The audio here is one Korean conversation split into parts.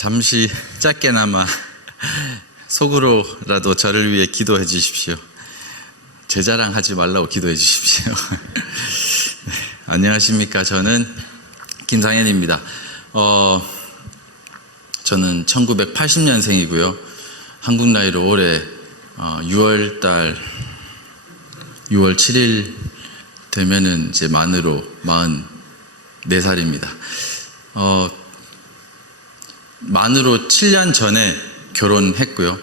잠시 짧게나마 속으로라도 저를 위해 기도해 주십시오. 제 자랑하지 말라고 기도해 주십시오. 네, 안녕하십니까. 저는 김상현입니다. 저는 1980년생이고요. 한국 나이로 올해 6월 7일 되면은 이제 만으로 44살입니다. 만으로 7년 전에 결혼했고요.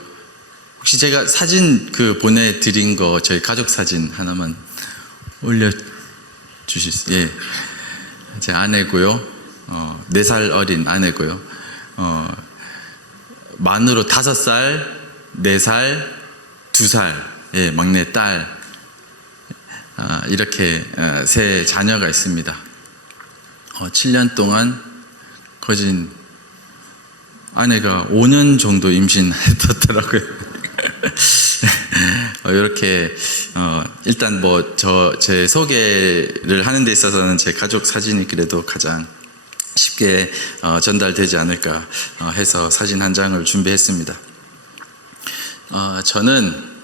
혹시 제가 사진 보내드린 거 저희 가족 사진 하나만 올려주실 수? 예, 제 아내고요. 4살 어린 아내고요. 만으로 5살, 4살, 2살, 예, 막내 딸, 이렇게 세 자녀가 있습니다. 7년 동안 거진 아내가 5년 정도 임신했더라고요. 이렇게 일단 제 소개를 하는 데 있어서는 제 가족 사진이 그래도 가장 쉽게 전달되지 않을까 해서 사진 한 장을 준비했습니다. 저는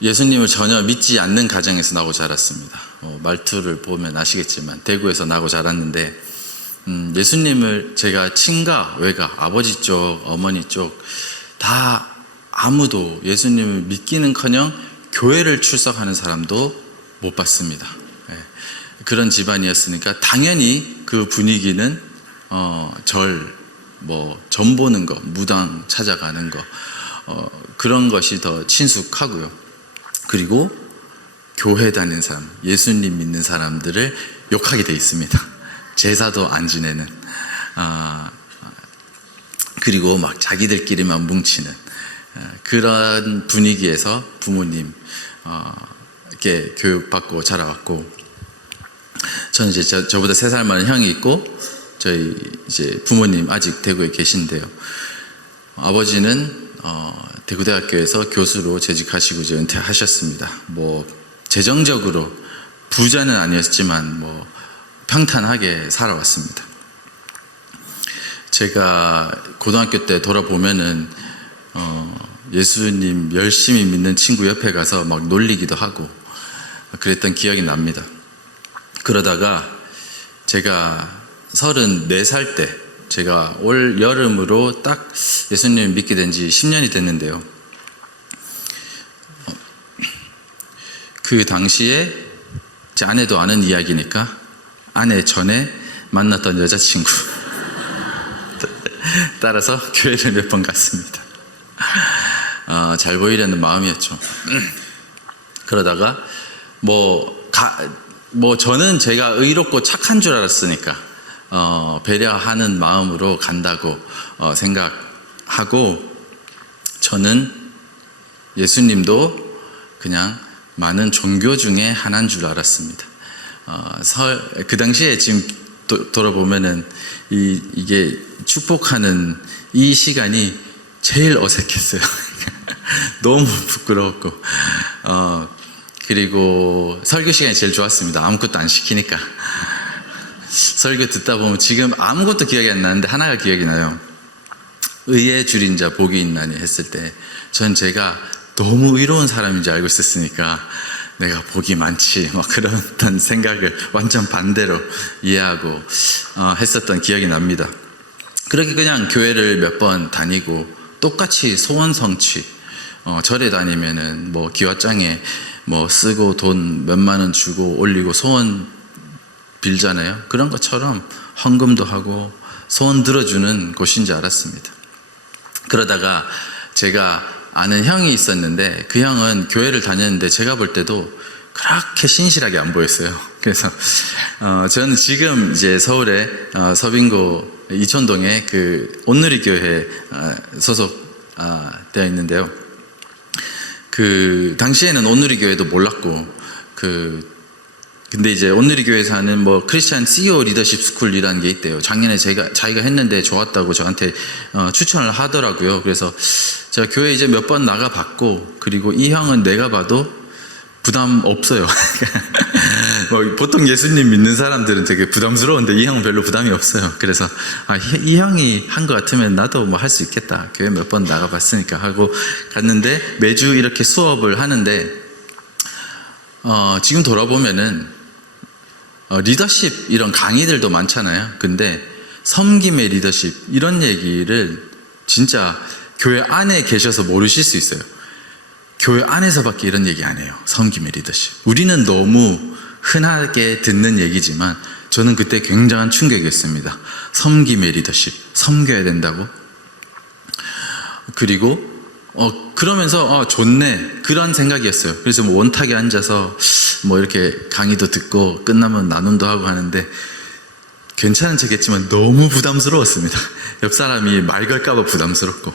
예수님을 전혀 믿지 않는 가정에서 나고 자랐습니다. 말투를 보면 아시겠지만 대구에서 나고 자랐는데 예수님을 제가 친가, 외가, 아버지 쪽, 어머니 쪽 다 아무도 예수님을 믿기는커녕 교회를 출석하는 사람도 못 봤습니다. 그런 집안이었으니까 당연히 그 분위기는 전 보는 거, 무당 찾아가는 거, 그런 것이 더 친숙하고요. 그리고 교회 다니는 사람, 예수님 믿는 사람들을 욕하게 돼 있습니다. 제사도 안 지내는, 그리고 막 자기들끼리만 뭉치는 그런 분위기에서 부모님 이렇게 교육받고 자라왔고, 저는 이제 저보다 3살 많은 형이 있고, 저희 이제 부모님 아직 대구에 계신데요. 아버지는 대구대학교에서 교수로 재직하시고 이제 은퇴하셨습니다. 재정적으로 부자는 아니었지만 평탄하게 살아왔습니다. 제가 고등학교 때 돌아보면은 예수님 열심히 믿는 친구 옆에 가서 막 놀리기도 하고 그랬던 기억이 납니다. 그러다가 제가 34살 때, 제가 올 여름으로 딱 예수님을 믿게 된 지 10년이 됐는데요. 그 당시에 제 아내도 아는 이야기니까 아내 전에 만났던 여자친구 따라서 교회를 몇 번 갔습니다. 잘 보이려는 마음이었죠. 그러다가 저는 제가 의롭고 착한 줄 알았으니까 배려하는 마음으로 간다고 생각하고, 저는 예수님도 그냥 많은 종교 중에 하나인 줄 알았습니다. 그 당시에 지금 돌아보면은 이게 축복하는 이 시간이 제일 어색했어요. 너무 부끄러웠고, 그리고 설교 시간이 제일 좋았습니다. 아무것도 안 시키니까. 설교 듣다 보면 지금 아무것도 기억이 안 나는데 하나가 기억이 나요. 의에 줄인 자 복이 있나니 했을 때 전 제가 너무 의로운 사람인 줄 알고 있었으니까 내가 복이 많지 그런 어떤 생각을 완전 반대로 이해하고 했었던 기억이 납니다. 그렇게 그냥 교회를 몇 번 다니고 똑같이 소원 성취, 절에 다니면은 기와장에 쓰고 돈 몇만 원 주고 올리고 소원 빌잖아요. 그런 것처럼 헌금도 하고 소원 들어주는 곳인 줄 알았습니다. 그러다가 제가 아는 형이 있었는데 그 형은 교회를 다녔는데 제가 볼 때도 그렇게 신실하게 안 보였어요. 그래서 저는 지금 이제 서울에 서빙고 이촌동에 그 온누리교회 소속되어 있는데요. 그 당시에는 온누리교회도 몰랐고 근데 이제 온누리교회에서 하는 크리스찬 CEO 리더십 스쿨이라는 게 있대요. 작년에 자기가 했는데 좋았다고 저한테 추천을 하더라고요. 그래서 제가 교회 이제 몇 번 나가봤고, 그리고 이 형은 내가 봐도 부담 없어요. 보통 예수님 믿는 사람들은 되게 부담스러운데 이 형은 별로 부담이 없어요. 그래서 이 형이 한 것 같으면 나도 뭐 할 수 있겠다. 교회 몇 번 나가봤으니까 하고 갔는데 매주 이렇게 수업을 하는데 지금 돌아보면은 리더십 이런 강의들도 많잖아요. 근데 섬김의 리더십 이런 얘기를 진짜 교회 안에 계셔서 모르실 수 있어요. 교회 안에서밖에 이런 얘기 안 해요. 섬김의 리더십. 우리는 너무 흔하게 듣는 얘기지만 저는 그때 굉장한 충격이었습니다. 섬김의 리더십. 섬겨야 된다고. 그리고 그러면서 좋네 그런 생각이었어요. 그래서 뭐 원탁에 앉아서 뭐 이렇게 강의도 듣고 끝나면 나눔도 하고 하는데 괜찮은 척했지만 너무 부담스러웠습니다. 옆 사람이 말 걸까봐 부담스럽고.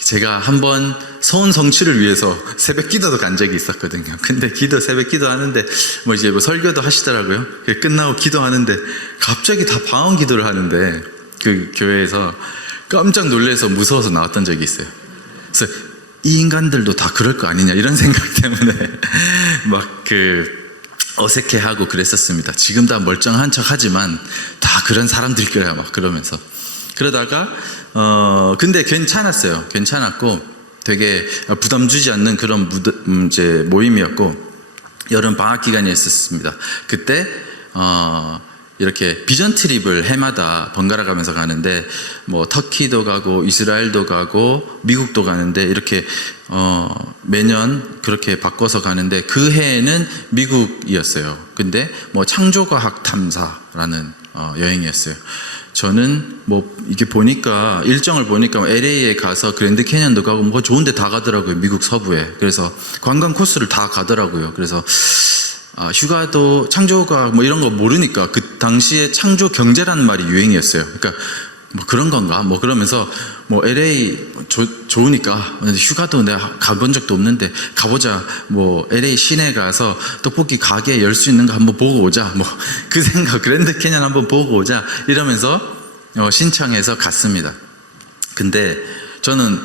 제가 한번 소원 성취를 위해서 새벽 기도도 간 적이 있었거든요. 근데 새벽 기도 하는데 뭐 이제 뭐 설교도 하시더라고요. 끝나고 기도하는데 갑자기 다 방언 기도를 하는데 그 교회에서 깜짝 놀라서 무서워서 나왔던 적이 있어요. 그래서 이 인간들도 다 그럴 거 아니냐 이런 생각 때문에 막 어색해하고 그랬었습니다. 지금 다 멀쩡한 척 하지만 다 그런 사람들일 거야 막 그러면서. 그러다가 근데 괜찮았어요. 괜찮았고 되게 부담 주지 않는 그런 이제 모임이었고 여름 방학 기간이었습니다. 그때 이렇게 비전 트립을 해마다 번갈아 가면서 가는데 뭐 터키도 가고 이스라엘도 가고 미국도 가는데 이렇게 매년 그렇게 바꿔서 가는데 그 해에는 미국이었어요. 근데 뭐 창조과학 탐사라는 여행이었어요. 저는 뭐 이게 보니까 일정을 보니까 LA에 가서 그랜드 캐년도 가고 뭐 좋은 데 다 가더라고요. 미국 서부에. 그래서 관광 코스를 다 가더라고요. 그래서 휴가도 창조과학 뭐 이런 거 모르니까 그 당시에 창조 경제라는 말이 유행이었어요. 그러니까 뭐 그런 건가? 뭐 그러면서 뭐 LA 좋으니까 휴가도 내가 가본 적도 없는데 가보자. 뭐 LA 시내 가서 떡볶이 가게 열 수 있는 거 한번 보고 오자. 뭐 그 생각 그랜드 캐년 한번 보고 오자 이러면서 신청해서 갔습니다. 근데 저는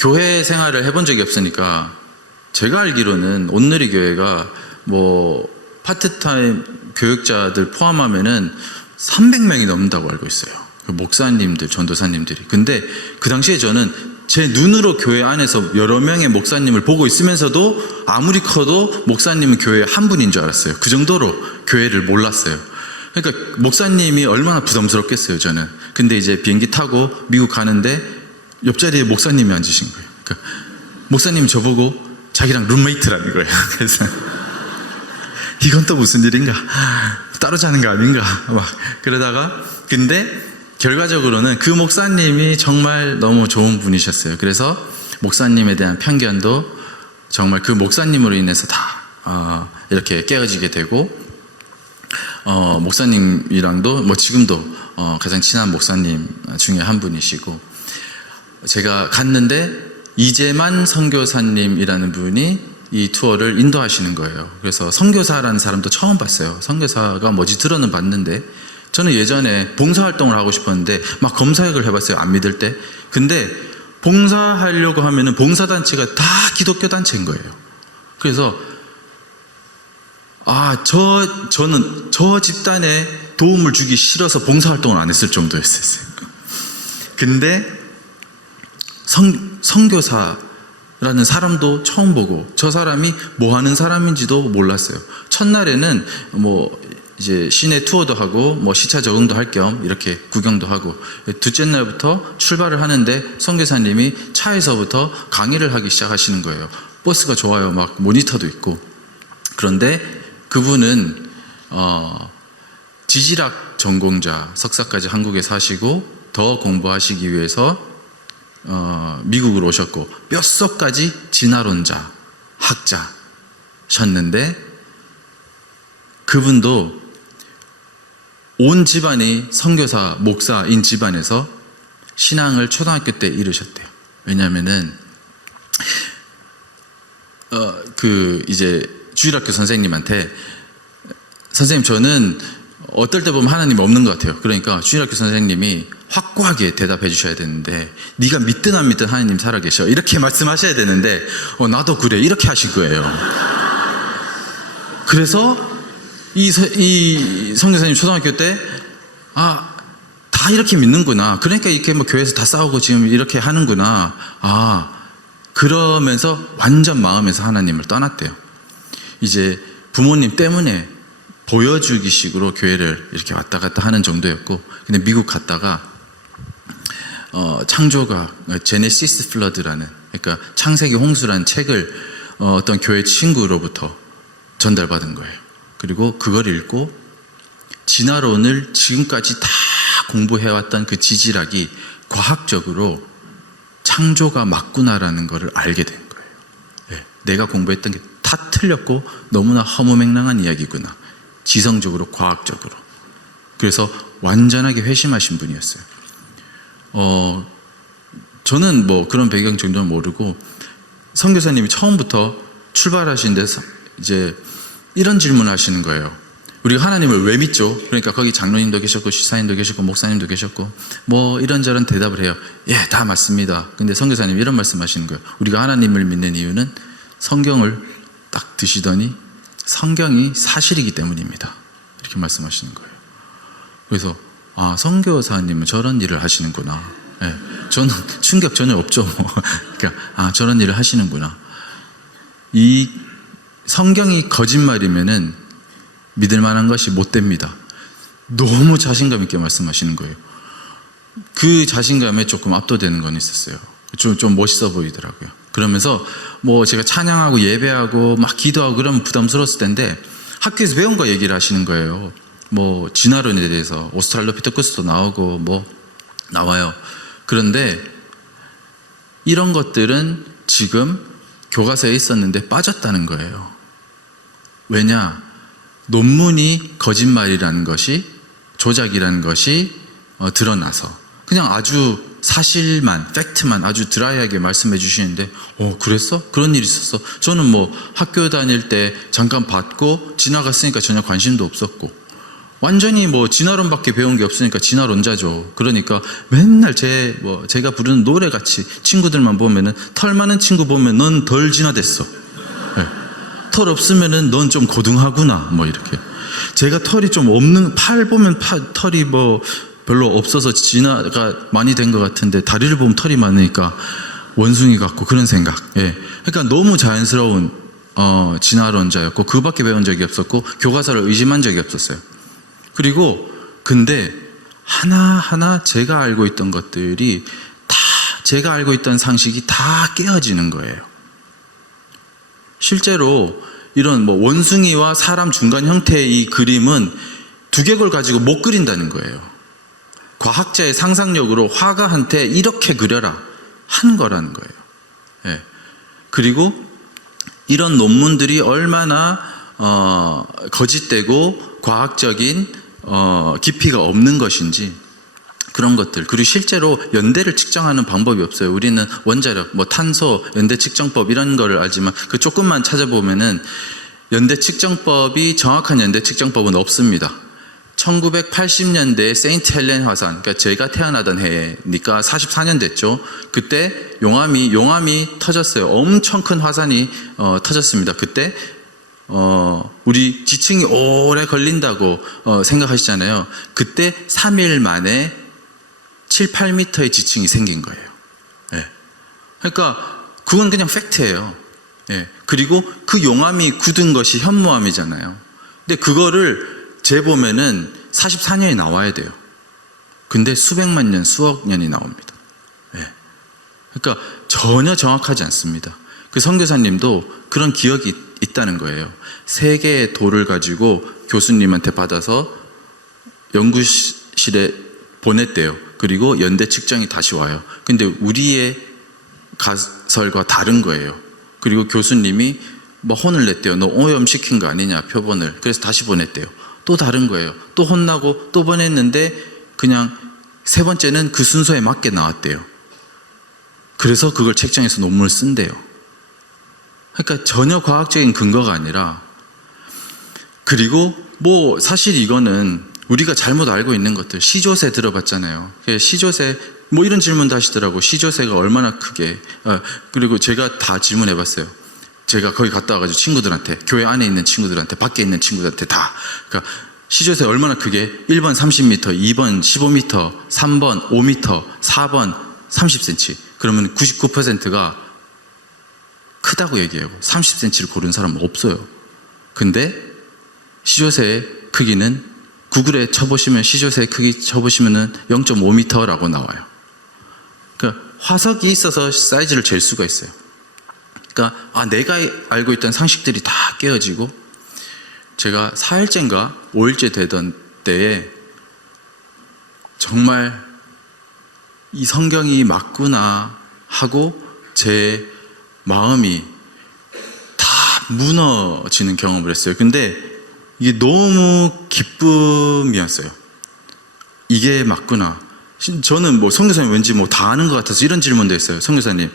교회 생활을 해본 적이 없으니까 제가 알기로는 온누리 교회가 뭐 파트타임 교육자들 포함하면은 300명이 넘는다고 알고 있어요. 목사님들, 전도사님들이. 근데 그 당시에 저는 제 눈으로 교회 안에서 여러 명의 목사님을 보고 있으면서도 아무리 커도 목사님은 교회 한 분인 줄 알았어요. 그 정도로 교회를 몰랐어요. 그러니까 목사님이 얼마나 부담스럽겠어요, 저는. 근데 이제 비행기 타고 미국 가는데 옆자리에 목사님이 앉으신 거예요. 그러니까 목사님 저보고 자기랑 룸메이트라는 거예요. 그래서 이건 또 무슨 일인가? 따로 자는 거 아닌가? 막 그러다가 근데 결과적으로는 그 목사님이 정말 너무 좋은 분이셨어요. 그래서 목사님에 대한 편견도 정말 그 목사님으로 인해서 다 이렇게 깨어지게 되고 목사님이랑도 뭐 지금도 가장 친한 목사님 중에 한 분이시고 제가 갔는데 이재만 선교사님이라는 분이 이 투어를 인도하시는 거예요. 그래서 선교사라는 사람도 처음 봤어요. 선교사가 뭐지 들어는 봤는데 저는 예전에 봉사활동을 하고 싶었는데 막 검사역을 해봤어요. 안 믿을 때. 근데 봉사하려고 하면은 봉사단체가 다 기독교 단체인 거예요. 그래서 저는 저 집단에 도움을 주기 싫어서 봉사활동을 안 했을 정도였어요. 근데 선교사라는 사람도 처음 보고 저 사람이 뭐 하는 사람인지도 몰랐어요. 첫날에는 뭐 이제 시내 투어도 하고 뭐 시차 적응도 할 겸 이렇게 구경도 하고 둘째 날부터 출발을 하는데 선교사님이 차에서부터 강의를 하기 시작하시는 거예요. 버스가 좋아요. 막 모니터도 있고. 그런데 그분은 지질학 전공자 석사까지 한국에 사시고 더 공부하시기 위해서 미국으로 오셨고 뼛속까지 진화론자 학자셨는데 그분도 온 집안이 선교사 목사인 집안에서 신앙을 초등학교 때 이루셨대요. 왜냐하면은 이제 주일학교 선생님한테 선생님 저는 어떨 때 보면 하나님 없는 것 같아요. 그러니까 주일학교 선생님이 확고하게 대답해 주셔야 되는데 네가 믿든 안 믿든 하나님 살아계셔 이렇게 말씀하셔야 되는데 나도 그래 이렇게 하신 거예요. 그래서 이 선교사님 초등학교 때, 다 이렇게 믿는구나. 그러니까 이렇게 뭐 교회에서 다 싸우고 지금 이렇게 하는구나. 그러면서 완전 마음에서 하나님을 떠났대요. 이제 부모님 때문에 보여주기 식으로 교회를 이렇게 왔다 갔다 하는 정도였고, 근데 미국 갔다가 창조가 제네시스 플러드라는, 그러니까 창세기 홍수라는 책을 어떤 교회 친구로부터 전달받은 거예요. 그리고 그걸 읽고 진화론을 지금까지 다 공부해왔던 그 지질학이 과학적으로 창조가 맞구나라는 것을 알게 된 거예요. 네, 내가 공부했던 게 다 틀렸고 너무나 허무맹랑한 이야기구나. 지성적으로, 과학적으로. 그래서 완전하게 회심하신 분이었어요. 저는 뭐 그런 배경 정도는 모르고, 선교사님이 처음부터 출발하신 데서 이제 이런 질문을 하시는 거예요. 우리가 하나님을 왜 믿죠? 그러니까 거기 장로님도 계셨고 시사님도 계셨고 목사님도 계셨고 뭐 이런저런 대답을 해요. 예, 다 맞습니다. 근데 선교사님이 이런 말씀하시는 거예요. 우리가 하나님을 믿는 이유는 성경을 딱 드시더니 성경이 사실이기 때문입니다. 이렇게 말씀하시는 거예요. 그래서 선교사님은 저런 일을 하시는구나. 예, 저는 충격 전혀 없죠. 그러니까 저런 일을 하시는구나. 이 성경이 거짓말이면은 믿을 만한 것이 못 됩니다. 너무 자신감 있게 말씀하시는 거예요. 그 자신감에 조금 압도되는 건 있었어요. 좀 멋있어 보이더라고요. 그러면서 뭐 제가 찬양하고 예배하고 막 기도하고 그러면 부담스러웠을 텐데 학교에서 배운 거 얘기를 하시는 거예요. 뭐 진화론에 대해서 오스트랄로피테쿠스도 나오고 뭐 나와요. 그런데 이런 것들은 지금 교과서에 있었는데 빠졌다는 거예요. 왜냐? 논문이 거짓말이라는 것이, 조작이라는 것이 드러나서 그냥 아주 사실만, 팩트만 아주 드라이하게 말씀해 주시는데 그랬어? 그런 일이 있었어? 저는 뭐 학교 다닐 때 잠깐 봤고 지나갔으니까 전혀 관심도 없었고, 완전히 뭐 진화론밖에 배운 게 없으니까 진화론자죠. 그러니까 맨날 제가 부르는 노래같이 친구들만 보면은, 털 많은 친구 보면 넌 덜 진화됐어. 네. 털 없으면은 넌 좀 고등하구나. 뭐 이렇게. 제가 털이 좀 없는, 팔 보면 털이 뭐 별로 없어서 진화가 많이 된 것 같은데 다리를 보면 털이 많으니까 원숭이 같고 그런 생각. 예. 그러니까 너무 자연스러운 진화론자였고 그밖에 배운 적이 없었고 교과서를 의심한 적이 없었어요. 그리고 근데 하나하나 제가 알고 있던 것들이 다, 제가 알고 있던 상식이 다 깨어지는 거예요. 실제로 이런 뭐 원숭이와 사람 중간 형태의 이 그림은 두개골 가지고 못 그린다는 거예요. 과학자의 상상력으로 화가한테 이렇게 그려라 한 거라는 거예요. 예. 그리고 이런 논문들이 얼마나 거짓되고 과학적인 깊이가 없는 것인지, 그런 것들. 그리고 실제로 연대를 측정하는 방법이 없어요. 우리는 원자력, 뭐 탄소, 연대 측정법 이런 거를 알지만 그 조금만 찾아보면은 연대 측정법이, 정확한 연대 측정법은 없습니다. 1980년대에 세인트 헬렌 화산, 그러니까 제가 태어나던 해니까 44년 됐죠. 그때 용암이 터졌어요. 엄청 큰 화산이 터졌습니다. 그때 우리 지층이 오래 걸린다고 생각하시잖아요. 그때 3일 만에 7, 8m의 지층이 생긴 거예요. 예. 그러니까 그건 그냥 팩트예요. 예. 그리고 그 용암이 굳은 것이 현무암이잖아요. 근데 그거를 재보면은 44년이 나와야 돼요. 근데 수백만 년, 수억 년이 나옵니다. 예. 그러니까 전혀 정확하지 않습니다. 그 선교사님도 그런 기억이 있다는 거예요. 3개의 돌을 가지고 교수님한테 받아서 연구실에 보냈대요. 그리고 연대 측정이 다시 와요. 근데 우리의 가설과 다른 거예요. 그리고 교수님이 뭐 혼을 냈대요. 너 오염시킨 거 아니냐, 표본을. 그래서 다시 보냈대요. 또 다른 거예요. 또 혼나고 또 보냈는데 그냥 3번째는 그 순서에 맞게 나왔대요. 그래서 그걸 책정해서 논문을 쓴대요. 그러니까 전혀 과학적인 근거가 아니라, 그리고 뭐 사실 이거는 우리가 잘못 알고 있는 것들, 시조새 들어봤잖아요. 시조새 뭐 이런 질문도 하시더라고. 시조새가 얼마나 크게, 그리고 제가 다 질문해봤어요. 제가 거기 갔다 와가지고 친구들한테, 교회 안에 있는 친구들한테, 밖에 있는 친구들한테 다, 그러니까 시조새 얼마나 크게 1번 30m, 2번 15m, 3번 5m, 4번 30cm. 그러면 99%가 크다고 얘기해요. 30cm를 고른 사람은 없어요. 근데 시조새의 크기는 구글에 쳐보시면 시조새의 크기 쳐보시면은 0.5m라고 나와요. 그러니까 화석이 있어서 사이즈를 잴 수가 있어요. 그러니까 내가 알고 있던 상식들이 다 깨어지고, 제가 4일째인가 5일째 되던 때에 정말 이 성경이 맞구나 하고 제 마음이 다 무너지는 경험을 했어요. 근데 이게 너무 기쁨이었어요. 이게 맞구나. 저는 뭐 선교사님 왠지 뭐 다 아는 것 같아서 이런 질문도 했어요. 선교사님,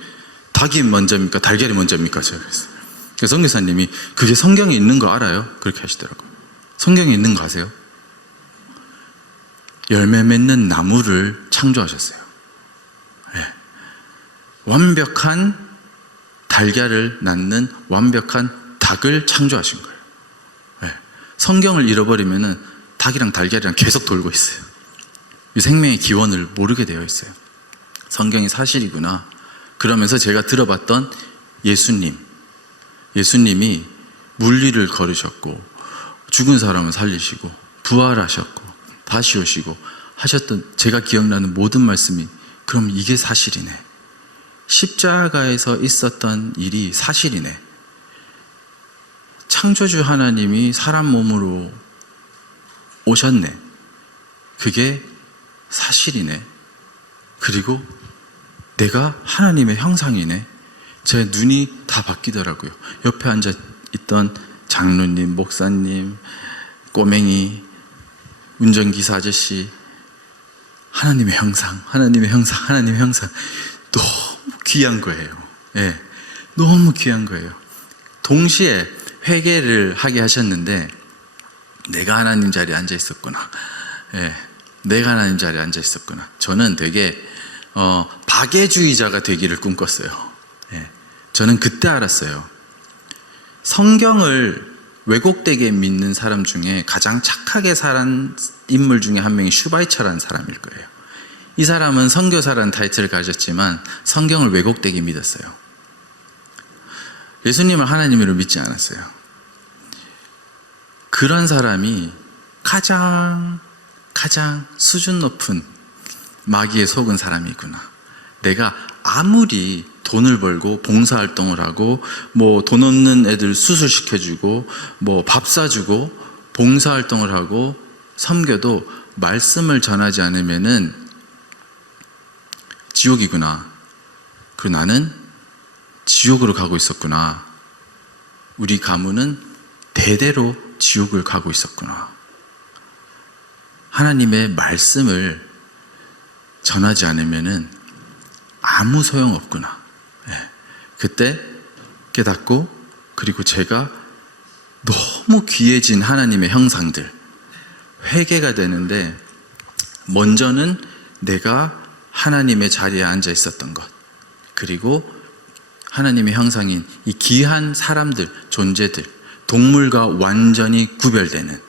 닭이 먼저입니까? 달걀이 먼저입니까? 제가 그랬어요. 그래서 선교사님이 그게 성경에 있는 거 알아요? 그렇게 하시더라고요. 성경에 있는 거 아세요? 열매 맺는 나무를 창조하셨어요. 네. 완벽한 달걀을 낳는 완벽한 닭을 창조하신 거예요. 네. 성경을 잃어버리면은 닭이랑 달걀이랑 계속 돌고 있어요. 이 생명의 기원을 모르게 되어 있어요. 성경이 사실이구나. 그러면서 제가 들어봤던 예수님이 물리를 걸으셨고, 죽은 사람을 살리시고, 부활하셨고, 다시 오시고 하셨던 제가 기억나는 모든 말씀이, 그럼 이게 사실이네. 십자가에서 있었던 일이 사실이네. 창조주 하나님이 사람 몸으로 오셨네. 그게 사실이네. 그리고 내가 하나님의 형상이네. 제 눈이 다 바뀌더라고요. 옆에 앉아 있던 장로님, 목사님, 꼬맹이, 운전기사 아저씨, 하나님의 형상. 너무 귀한 거예요. 예, 너무 귀한 거예요. 동시에 회개를 하게 하셨는데, 내가 하나님 자리에 앉아 있었구나. 예, 내가 하나님 자리에 앉아 있었구나. 저는 되게 박애주의자가 되기를 꿈꿨어요. 예, 저는 그때 알았어요. 성경을 왜곡되게 믿는 사람 중에 가장 착하게 살은 인물 중에 한 명이 슈바이처라는 사람일 거예요. 이 사람은 선교사라는 타이틀을 가졌지만 성경을 왜곡되게 믿었어요. 예수님을 하나님으로 믿지 않았어요. 그런 사람이 가장 수준 높은 마귀에 속은 사람이구나. 내가 아무리 돈을 벌고 봉사활동을 하고 뭐 돈 없는 애들 수술시켜주고 뭐 밥 사주고 봉사활동을 하고 섬겨도 말씀을 전하지 않으면은 지옥이구나. 그리고 나는 지옥으로 가고 있었구나. 우리 가문은 대대로 지옥을 가고 있었구나. 하나님의 말씀을 전하지 않으면은 아무 소용없구나. 네. 그때 깨닫고, 그리고 제가 너무 귀해진 하나님의 형상들, 회개가 되는데, 먼저는 내가 하나님의 자리에 앉아 있었던 것, 그리고 하나님의 형상인 이 귀한 사람들, 존재들, 동물과 완전히 구별되는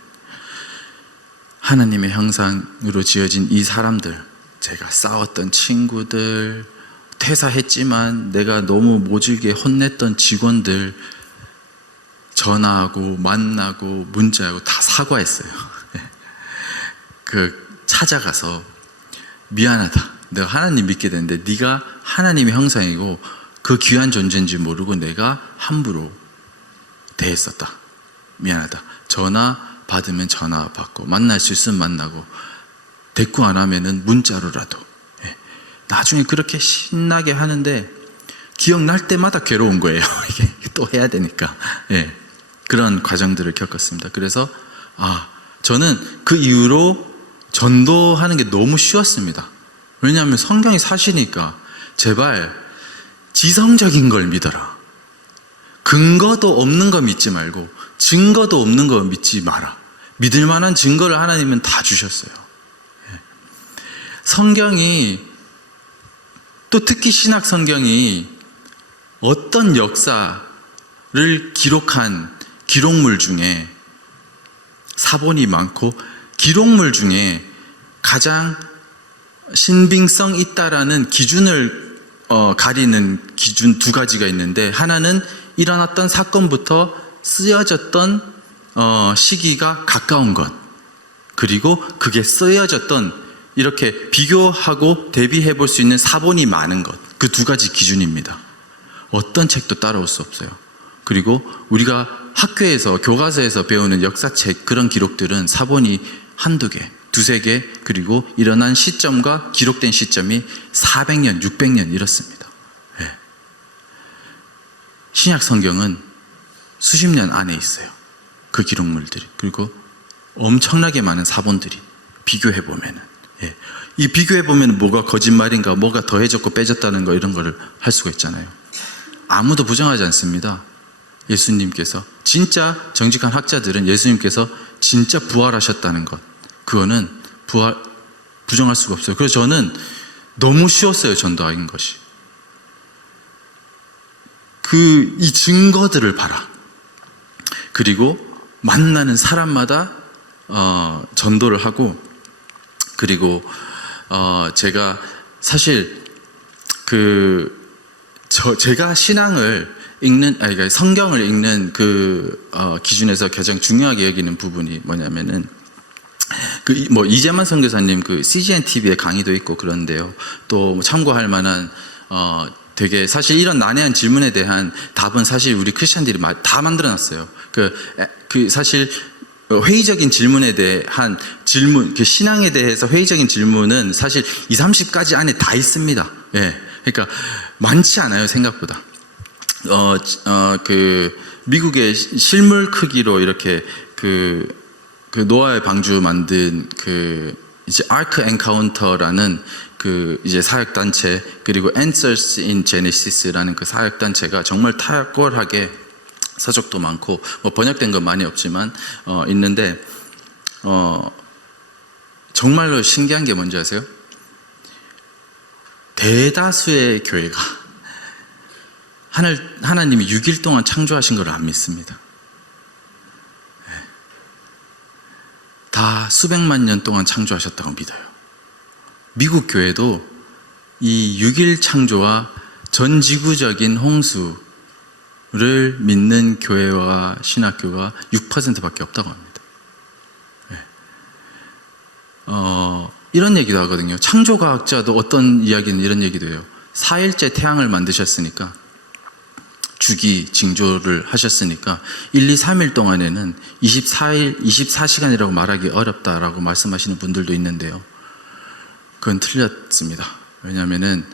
하나님의 형상으로 지어진 이 사람들, 제가 싸웠던 친구들, 퇴사했지만 내가 너무 모질게 혼냈던 직원들, 전화하고 만나고 문자하고 다 사과했어요. 찾아가서 미안하다. 내가 하나님 믿게 됐는데 네가 하나님의 형상이고 그 귀한 존재인지 모르고 내가 함부로 대했었다. 미안하다. 전화 받으면 전화 받고, 만날 수 있으면 만나고, 대꾸 안 하면은 문자로라도. 예. 나중에 그렇게 신나게 하는데 기억날 때마다 괴로운 거예요. 이게 또 해야 되니까. 예. 그런 과정들을 겪었습니다. 그래서 저는 그 이후로 전도하는 게 너무 쉬웠습니다. 왜냐하면 성경이 사실이니까. 제발 지성적인 걸 믿어라. 근거도 없는 거 믿지 말고 증거도 없는 거 믿지 마라. 믿을 만한 증거를 하나님은 다 주셨어요. 성경이, 또 특히 신약 성경이 어떤 역사, 기록한 기록물 중에 사본이 많고, 기록물 중에 가장 신빙성 있다라는 기준을 가리는 기준 두 가지가 있는데, 하나는 일어났던 사건부터 쓰여졌던 시기가 가까운 것, 그리고 그게 쓰여졌던, 이렇게 비교하고 대비해 볼 수 있는 사본이 많은 것, 그 두 가지 기준입니다. 어떤 책도 따라올 수 없어요. 그리고 우리가 학교에서, 교과서에서 배우는 역사책, 그런 기록들은 사본이 한두 개, 두세 개, 그리고 일어난 시점과 기록된 시점이 400년, 600년 이렇습니다. 네. 신약 성경은 수십 년 안에 있어요. 그 기록물들이. 그리고 엄청나게 많은 사본들이 비교해 보면은, 예. 이 비교해 보면 뭐가 거짓말인가, 뭐가 더해졌고 빼졌다는 거, 이런 거를 할 수가 있잖아요. 아무도 부정하지 않습니다. 예수님께서, 진짜 정직한 학자들은 예수님께서 진짜 부활하셨다는 것, 그거는 부정할 수가 없어요. 그래서 저는 너무 쉬웠어요, 전도하는 것이. 이 증거들을 봐라. 그리고 만나는 사람마다 전도를 하고, 그리고 제가 사실 제가 신앙을 읽는, 그러니까 성경을 읽는 기준에서 가장 중요하게 여기는 부분이 뭐냐면은, 이재만 선교사님 CGN TV의 강의도 있고 그런데요. 또 참고할 만한, 되게 사실 이런 난해한 질문에 대한 답은 사실 우리 크리스천들이 다 만들어놨어요. 사실 회의적인 질문에 대한 질문, 신앙에 대해서 회의적인 질문은 사실 20, 30가지 안에 다 있습니다. 예. 그러니까 많지 않아요, 생각보다. 미국의 실물 크기로 이렇게 노아의 방주 만든 이제 아크 엔카운터라는 이제 사역단체, 그리고 Answers in Genesis라는 그 사역단체가 정말 탁월하게, 서적도 많고 번역된 건 많이 없지만 있는데, 정말로 신기한 게 뭔지 아세요? 대다수의 교회가 하나님이 6일 동안 창조하신 걸 안 믿습니다. 다 수백만 년 동안 창조하셨다고 믿어요. 미국 교회도 이 6일 창조와 전 지구적인 홍수를 믿는 교회와 신학교가 6%밖에 없다고 합니다. 이런 얘기도 하거든요. 창조과학자도 어떤 이야기는 이런 얘기도 해요. 4일째 태양을 만드셨으니까, 주기 징조를 하셨으니까 1, 2, 3일 동안에는 24시간이라고 말하기 어렵다라고 말씀하시는 분들도 있는데요. 그건 틀렸습니다. 왜냐하면은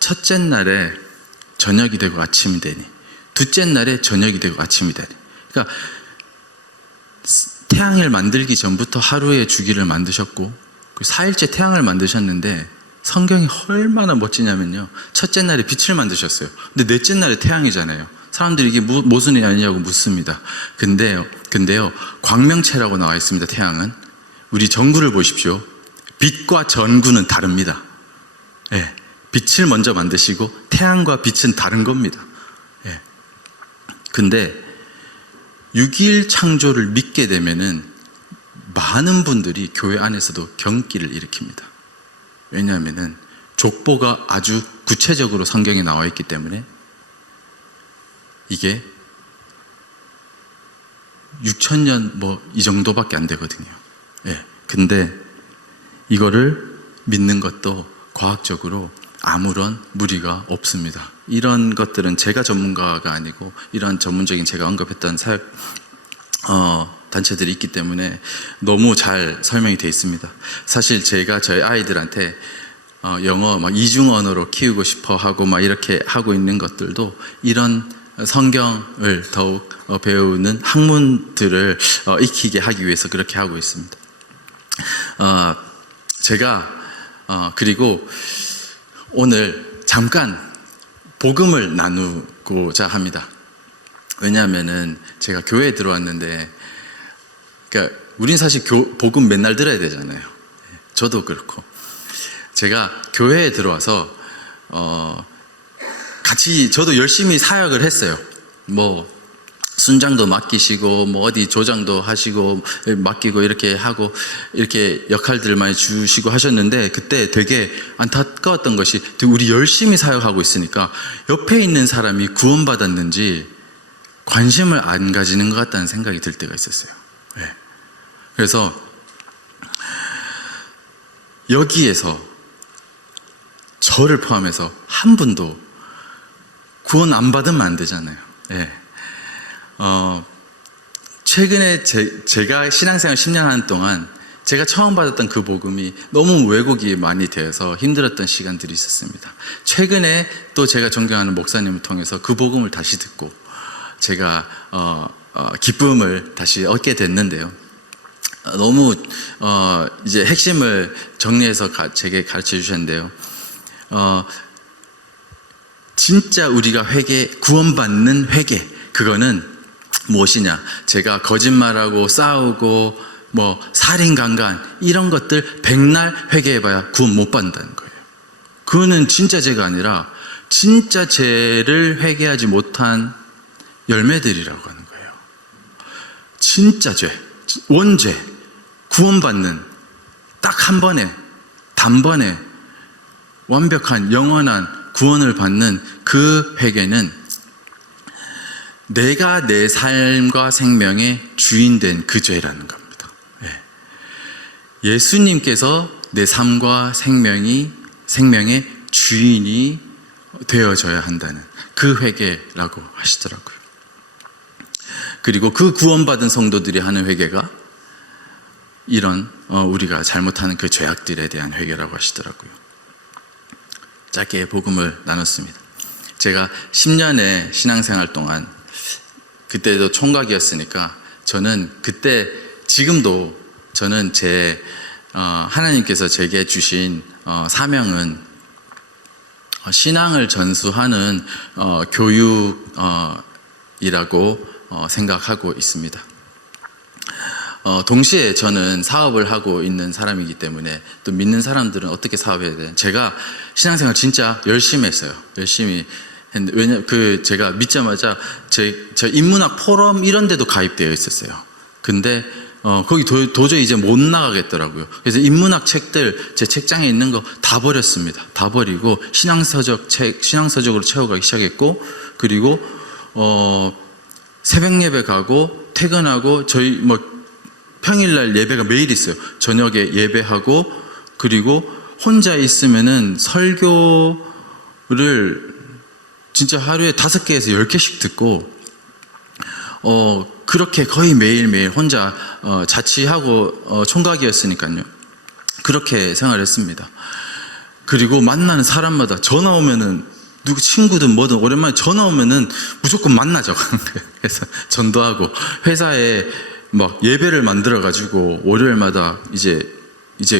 첫째 날에 저녁이 되고 아침이 되니, 둘째 날에 저녁이 되고 아침이 되니, 그러니까 태양을 만들기 전부터 하루의 주기를 만드셨고, 4일째 태양을 만드셨는데, 성경이 얼마나 멋지냐면요, 첫째 날에 빛을 만드셨어요. 근데 넷째 날에 태양이잖아요. 사람들이 이게 무슨 일이 아니냐고 묻습니다. 근데요, 광명체라고 나와 있습니다. 태양은. 우리 전구를 보십시오. 빛과 전구는 다릅니다. 예, 빛을 먼저 만드시고 태양과 빛은 다른 겁니다. 예. 근데 6일 창조를 믿게 되면은 많은 분들이 교회 안에서도 경기를 일으킵니다. 왜냐하면은 족보가 아주 구체적으로 성경에 나와 있기 때문에, 이게 6,000년 이 정도밖에 안 되거든요. 예. 근데 이거를 믿는 것도 과학적으로 아무런 무리가 없습니다. 이런 것들은 제가 전문가가 아니고, 이런 전문적인 제가 언급했던 사역 단체들이 있기 때문에 너무 잘 설명이 되어 있습니다. 사실 제가 저희 아이들한테 영어 이중 언어로 키우고 싶어 하고 이렇게 하고 있는 것들도 이런 성경을 더욱 배우는 학문들을 익히게 하기 위해서 그렇게 하고 있습니다. 제가 그리고 오늘 잠깐 복음을 나누고자 합니다. 왜냐하면은 제가 교회에 들어왔는데, 그러니까 우린 사실 복음 맨날 들어야 되잖아요. 저도 그렇고. 제가 교회에 들어와서 같이 저도 열심히 사역을 했어요. 뭐 순장도 맡기시고 뭐 어디 조장도 하시고 맡기고 이렇게 하고 이렇게 역할들을 많이 주시고 하셨는데, 그때 되게 안타까웠던 것이 우리 열심히 사역하고 있으니까 옆에 있는 사람이 구원받았는지 관심을 안 가지는 것 같다는 생각이 들 때가 있었어요. 네. 그래서 여기에서 저를 포함해서 한 분도 구원 안 받으면 안 되잖아요. 네. 최근에 제가 신앙생활 10년 하는 동안 제가 처음 받았던 그 복음이 너무 왜곡이 많이 되어서 힘들었던 시간들이 있었습니다. 최근에 또 제가 존경하는 목사님을 통해서 그 복음을 다시 듣고 제가 기쁨을 다시 얻게 됐는데요. 너무 이제 핵심을 정리해서 제게 가르쳐 주셨는데요. 진짜 우리가 구원받는 회개, 그거는 무엇이냐? 제가 거짓말하고 싸우고 뭐 살인강간 이런 것들 백날 회개해봐야 구원 못 받는다는 거예요. 그거는 진짜 죄가 아니라 진짜 죄를 회개하지 못한 열매들이라고 하는 거예요. 진짜 죄, 원죄, 구원받는 딱 한 번에 단번에 완벽한 영원한 구원을 받는 그 회개는 내가 내 삶과 생명의 주인 된 그 죄라는 겁니다. 예수님께서 내 삶과 생명의 주인이 되어져야 한다는 그 회개라고 하시더라고요. 그리고 그 구원받은 성도들이 하는 회개가 이런 우리가 잘못하는 그 죄악들에 대한 회개라고 하시더라고요. 짧게 복음을 나눴습니다. 제가 10년의 신앙생활 동안, 그때도 총각이었으니까 저는 그때 지금도 저는 하나님께서 제게 주신 사명은 신앙을 전수하는 교육이라고 생각하고 있습니다. 동시에 저는 사업을 하고 있는 사람이기 때문에 또 믿는 사람들은 어떻게 사업해야 돼? 제가 신앙생활 진짜 열심히 했어요. 열심히 했는데, 제가 믿자마자 제 인문학 포럼 이런 데도 가입되어 있었어요. 근데 거기 도저히 이제 못 나가겠더라고요. 그래서 인문학 책들 제 책장에 있는 거 다 버렸습니다. 다 버리고 신앙서적으로 채워가기 시작했고, 그리고 새벽 예배 가고 퇴근하고 저희 뭐 평일날 예배가 매일 있어요. 저녁에 예배하고, 그리고 혼자 있으면은 설교를 진짜 하루에 5개에서 10개씩 듣고, 그렇게 거의 매일매일 혼자 자취하고 총각이었으니까요. 그렇게 생활했습니다. 그리고 만나는 사람마다 전화 오면은, 누구 친구든 뭐든 오랜만에 전화 오면은 무조건 만나자고 하는 거예요. 그래서 전도하고, 회사에 막 예배를 만들어가지고 월요일마다 이제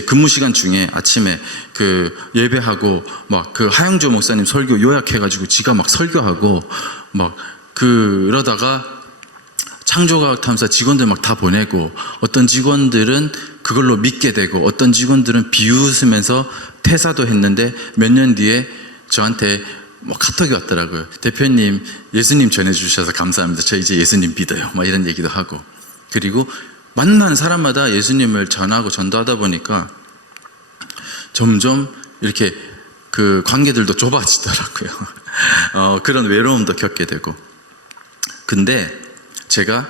근무 시간 중에 아침에 그 예배하고 막 그 하영조 목사님 설교 요약해가지고 지가 막 설교하고 막 그러다가 창조과학 탐사 직원들 막 다 보내고, 어떤 직원들은 그걸로 믿게 되고 어떤 직원들은 비웃으면서 퇴사도 했는데 몇 년 뒤에 저한테 뭐 카톡이 왔더라고요. 대표님 예수님 전해주셔서 감사합니다. 저 이제 예수님 믿어요. 막 이런 얘기도 하고. 그리고 만나는 사람마다 예수님을 전하고 전도하다 보니까 점점 이렇게 그 관계들도 좁아지더라고요. 그런 외로움도 겪게 되고. 근데 제가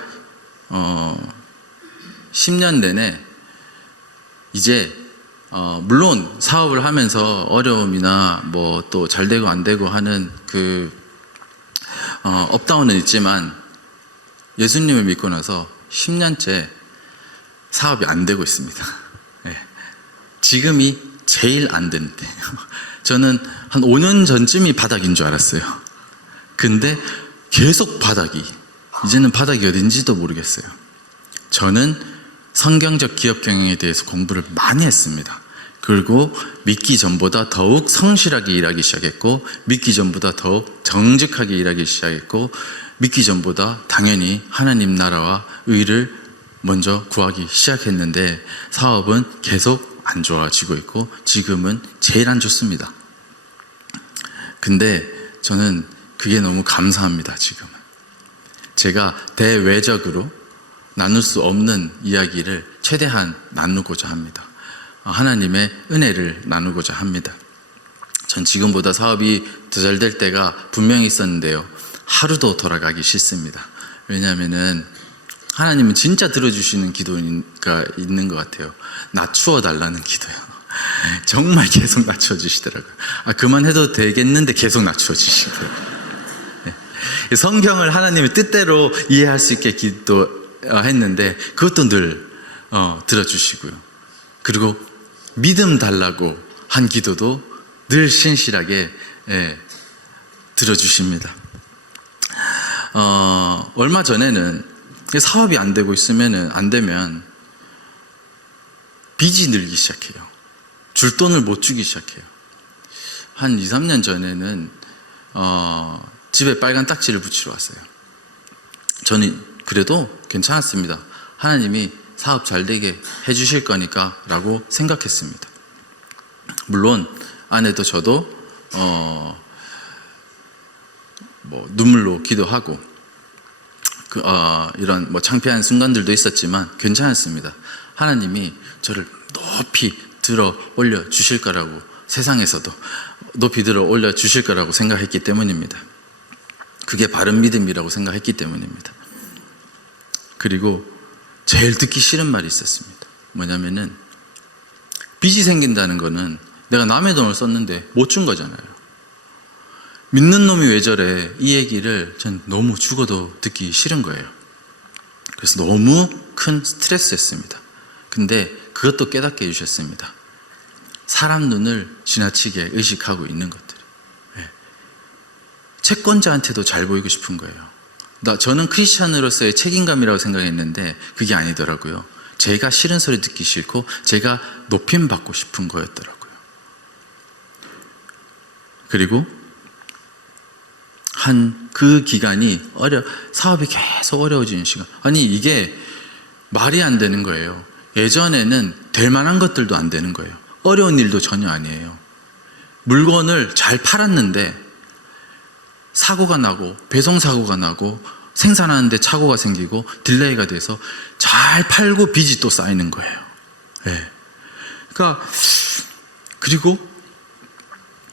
10년 내내 이제 물론 사업을 하면서 어려움이나 뭐 또 잘 되고 안 되고 하는 그 업다운은 있지만, 예수님을 믿고 나서 10년째 사업이 안 되고 있습니다. 네. 지금이 제일 안 되는데 저는 한 5년 전쯤이 바닥인 줄 알았어요. 근데 계속 바닥이, 이제는 바닥이 어딘지도 모르겠어요. 저는 성경적 기업 경영에 대해서 공부를 많이 했습니다. 그리고 믿기 전보다 더욱 성실하게 일하기 시작했고, 믿기 전보다 더욱 정직하게 일하기 시작했고, 믿기 전보다 당연히 하나님 나라와 의를 먼저 구하기 시작했는데, 사업은 계속 안 좋아지고 있고 지금은 제일 안 좋습니다. 근데 저는 그게 너무 감사합니다. 지금은 제가 대외적으로 나눌 수 없는 이야기를 최대한 나누고자 합니다. 하나님의 은혜를 나누고자 합니다. 전 지금보다 사업이 더 잘 될 때가 분명히 있었는데요, 하루도 돌아가기 싫습니다. 왜냐하면은 하나님은 진짜 들어주시는 기도가 있는 것 같아요. 낮추어 달라는 기도요. 정말 계속 낮춰 주시더라고요. 그만해도 되겠는데 계속 낮춰 주시더라고요. 성경을 하나님의 뜻대로 이해할 수 있게 기도했는데 그것도 늘 들어주시고요. 그리고 믿음 달라고 한 기도도 늘 신실하게 들어주십니다. 얼마 전에는 사업이 안 되고 안 되면 빚이 늘기 시작해요. 줄 돈을 못 주기 시작해요. 한 2, 3년 전에는 집에 빨간 딱지를 붙이러 왔어요. 저는 그래도 괜찮았습니다. 하나님이 사업 잘 되게 해주실 거니까 라고 생각했습니다. 물론 아내도 저도 눈물로 기도하고 이런 창피한 순간들도 있었지만 괜찮았습니다. 하나님이 저를 높이 들어 올려 주실 거라고, 세상에서도 높이 들어 올려 주실 거라고 생각했기 때문입니다. 그게 바른 믿음이라고 생각했기 때문입니다. 그리고 제일 듣기 싫은 말이 있었습니다. 뭐냐면은 빚이 생긴다는 거는 내가 남의 돈을 썼는데 못 준 거잖아요. 믿는 놈이 왜 저래? 이 얘기를 전 너무 죽어도 듣기 싫은 거예요. 그래서 너무 큰 스트레스였습니다. 근데 그것도 깨닫게 해주셨습니다. 사람 눈을 지나치게 의식하고 있는 것들. 채권자한테도 잘 보이고 싶은 거예요. 저는 크리스찬으로서의 책임감이라고 생각했는데 그게 아니더라고요. 제가 싫은 소리 듣기 싫고 제가 높임 받고 싶은 거였더라고요. 그리고 그 기간이 사업이 계속 어려워지는 시간. 이게 말이 안 되는 거예요. 예전에는 될 만한 것들도 안 되는 거예요. 어려운 일도 전혀 아니에요. 물건을 잘 팔았는데 사고가 나고 배송 사고가 나고 생산하는데 착오가 생기고 딜레이가 돼서 잘 팔고 빚이 또 쌓이는 거예요. 그리고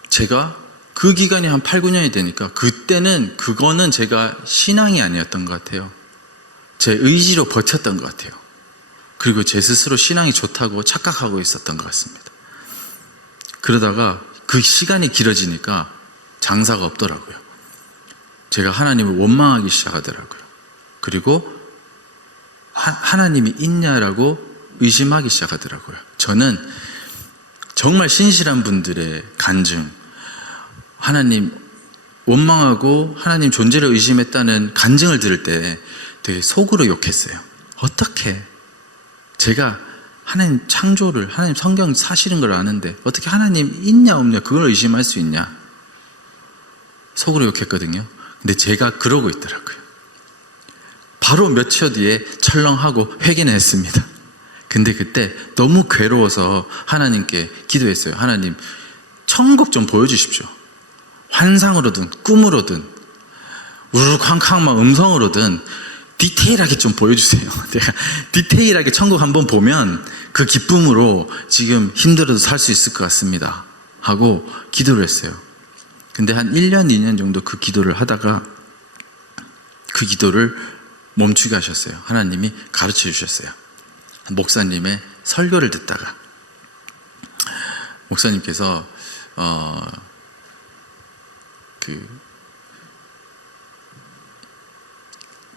제가 그 기간이 한 8, 9년이 되니까 그때는 그거는 제가 신앙이 아니었던 것 같아요. 제 의지로 버텼던 것 같아요. 그리고 제 스스로 신앙이 좋다고 착각하고 있었던 것 같습니다. 그러다가 그 시간이 길어지니까 장사가 없더라고요. 제가 하나님을 원망하기 시작하더라고요. 그리고 하나님이 있냐라고 의심하기 시작하더라고요. 저는 정말 신실한 분들의 간증, 하나님 원망하고 하나님 존재를 의심했다는 간증을 들을 때 되게 속으로 욕했어요. 어떻게 제가 하나님 창조를, 하나님 성경 사실인 걸 아는데 어떻게 하나님 있냐 없냐 그걸 의심할 수 있냐, 속으로 욕했거든요. 근데 제가 그러고 있더라고요. 바로 며칠 뒤에 철렁하고 회개는 했습니다. 근데 그때 너무 괴로워서 하나님께 기도했어요. 하나님, 천국 좀 보여주십시오. 환상으로든 꿈으로든 우르르쾅쾅 막 음성으로든 디테일하게 좀 보여주세요. 내가 디테일하게 천국 한번 보면 그 기쁨으로 지금 힘들어도 살 수 있을 것 같습니다 하고 기도를 했어요. 근데 한 1년, 2년 정도 그 기도를 하다가 그 기도를 멈추게 하셨어요. 하나님이 가르쳐 주셨어요. 목사님의 설교를 듣다가 목사님께서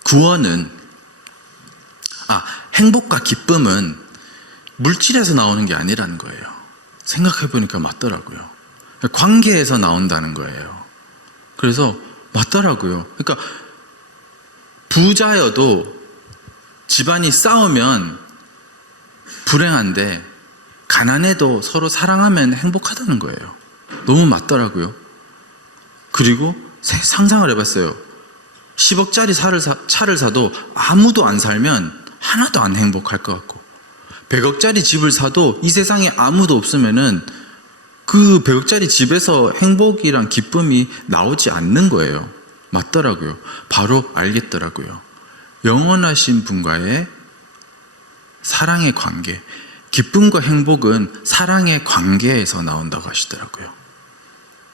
구원은 행복과 기쁨은 물질에서 나오는 게 아니라는 거예요. 생각해 보니까 맞더라고요. 관계에서 나온다는 거예요. 그래서 맞더라고요. 그러니까 부자여도 집안이 싸우면 불행한데 가난해도 서로 사랑하면 행복하다는 거예요. 너무 맞더라고요. 그리고 상상을 해봤어요. 10억짜리 차를 사도 아무도 안 살면 하나도 안 행복할 것 같고, 100억짜리 집을 사도 이 세상에 아무도 없으면은 그 100억짜리 집에서 행복이랑 기쁨이 나오지 않는 거예요. 맞더라고요. 바로 알겠더라고요. 영원하신 분과의 사랑의 관계, 기쁨과 행복은 사랑의 관계에서 나온다고 하시더라고요.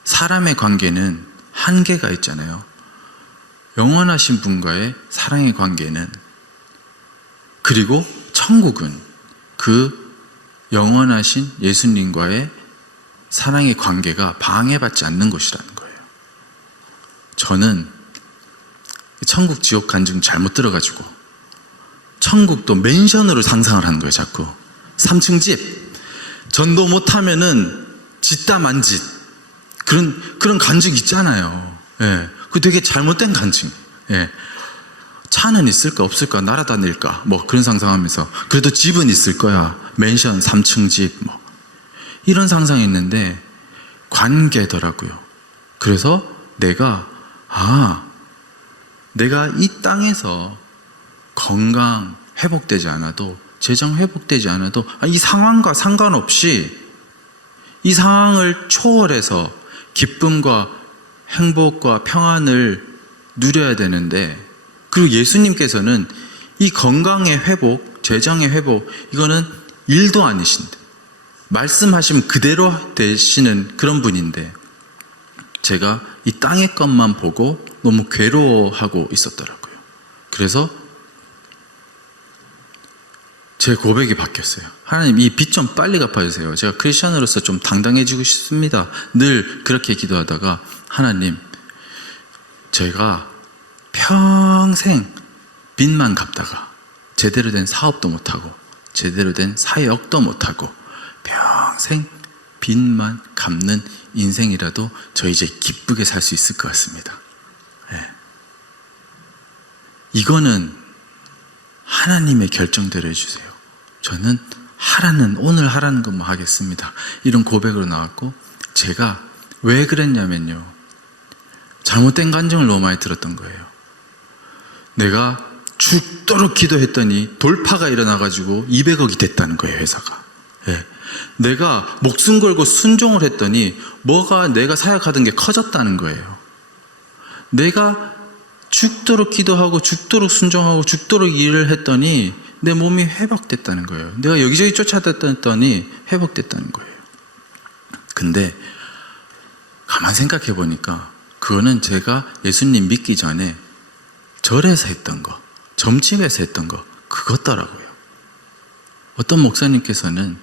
사람의 관계는 한계가 있잖아요. 영원하신 분과의 사랑의 관계는, 그리고 천국은 그 영원하신 예수님과의 사랑의 관계가 방해받지 않는 것이라는 거예요. 저는 천국 지옥 간증 잘못 들어가지고 천국도 맨션으로 상상을 하는 거예요. 자꾸 3층 집, 전도 못하면은 짓다만 짓, 그런 간증 있잖아요. 예, 그 되게 잘못된 간증. 예, 차는 있을까 없을까, 날아다닐까, 뭐 그런 상상하면서 그래도 집은 있을 거야, 맨션 3층 집, 뭐 이런 상상이 있는데 관계더라고요. 그래서 내가 이 땅에서 건강 회복되지 않아도, 재정 회복되지 않아도, 이 상황과 상관없이 이 상황을 초월해서 기쁨과 행복과 평안을 누려야 되는데, 그리고 예수님께서는 이 건강의 회복, 재정의 회복, 이거는 일도 아니신데 말씀하시면 그대로 되시는 그런 분인데, 제가 이 땅의 것만 보고 너무 괴로워하고 있었더라고요. 그래서 제 고백이 바뀌었어요. 하나님, 이 빚 좀 빨리 갚아주세요. 제가 크리스천으로서 좀 당당해지고 싶습니다. 늘 그렇게 기도하다가, 하나님, 제가 평생 빚만 갚다가 제대로 된 사업도 못하고 제대로 된 사역도 못하고 평생 빚만 갚는 인생이라도 저 이제 기쁘게 살 수 있을 것 같습니다. 네. 이거는 하나님의 결정대로 해주세요. 저는 오늘 하라는 것만 하겠습니다. 이런 고백으로 나왔고, 제가 왜 그랬냐면요, 잘못된 간증을 너무 많이 들었던 거예요. 내가 죽도록 기도했더니 돌파가 일어나가지고 200억이 됐다는 거예요, 회사가. 예. 내가 목숨 걸고 순종을 했더니 내가 사역하던 게 커졌다는 거예요. 내가 죽도록 기도하고 죽도록 순종하고 죽도록 일을 했더니 내 몸이 회복됐다는 거예요. 내가 여기저기 쫓아다녔더니 회복됐다는 거예요. 근데 가만 생각해 보니까 그거는 제가 예수님 믿기 전에 절에서 했던 거, 점집에서 했던 거, 그것더라고요. 어떤 목사님께서는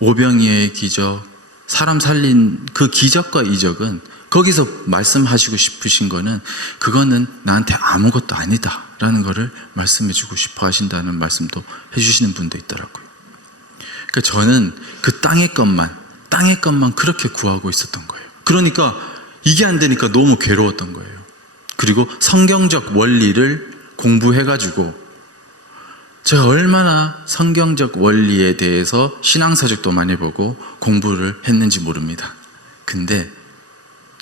오병이어의 기적, 사람 살린 그 기적과 이적은, 거기서 말씀하시고 싶으신 거는 그거는 나한테 아무것도 아니다 라는 거를 말씀해 주고 싶어 하신다는 말씀도 해주시는 분도 있더라고요. 그러니까 저는 그 땅의 것만 그렇게 구하고 있었던 거예요. 그러니까 이게 안 되니까 너무 괴로웠던 거예요. 그리고 성경적 원리를 공부해가지고, 제가 얼마나 성경적 원리에 대해서 신앙서적도 많이 보고 공부를 했는지 모릅니다. 근데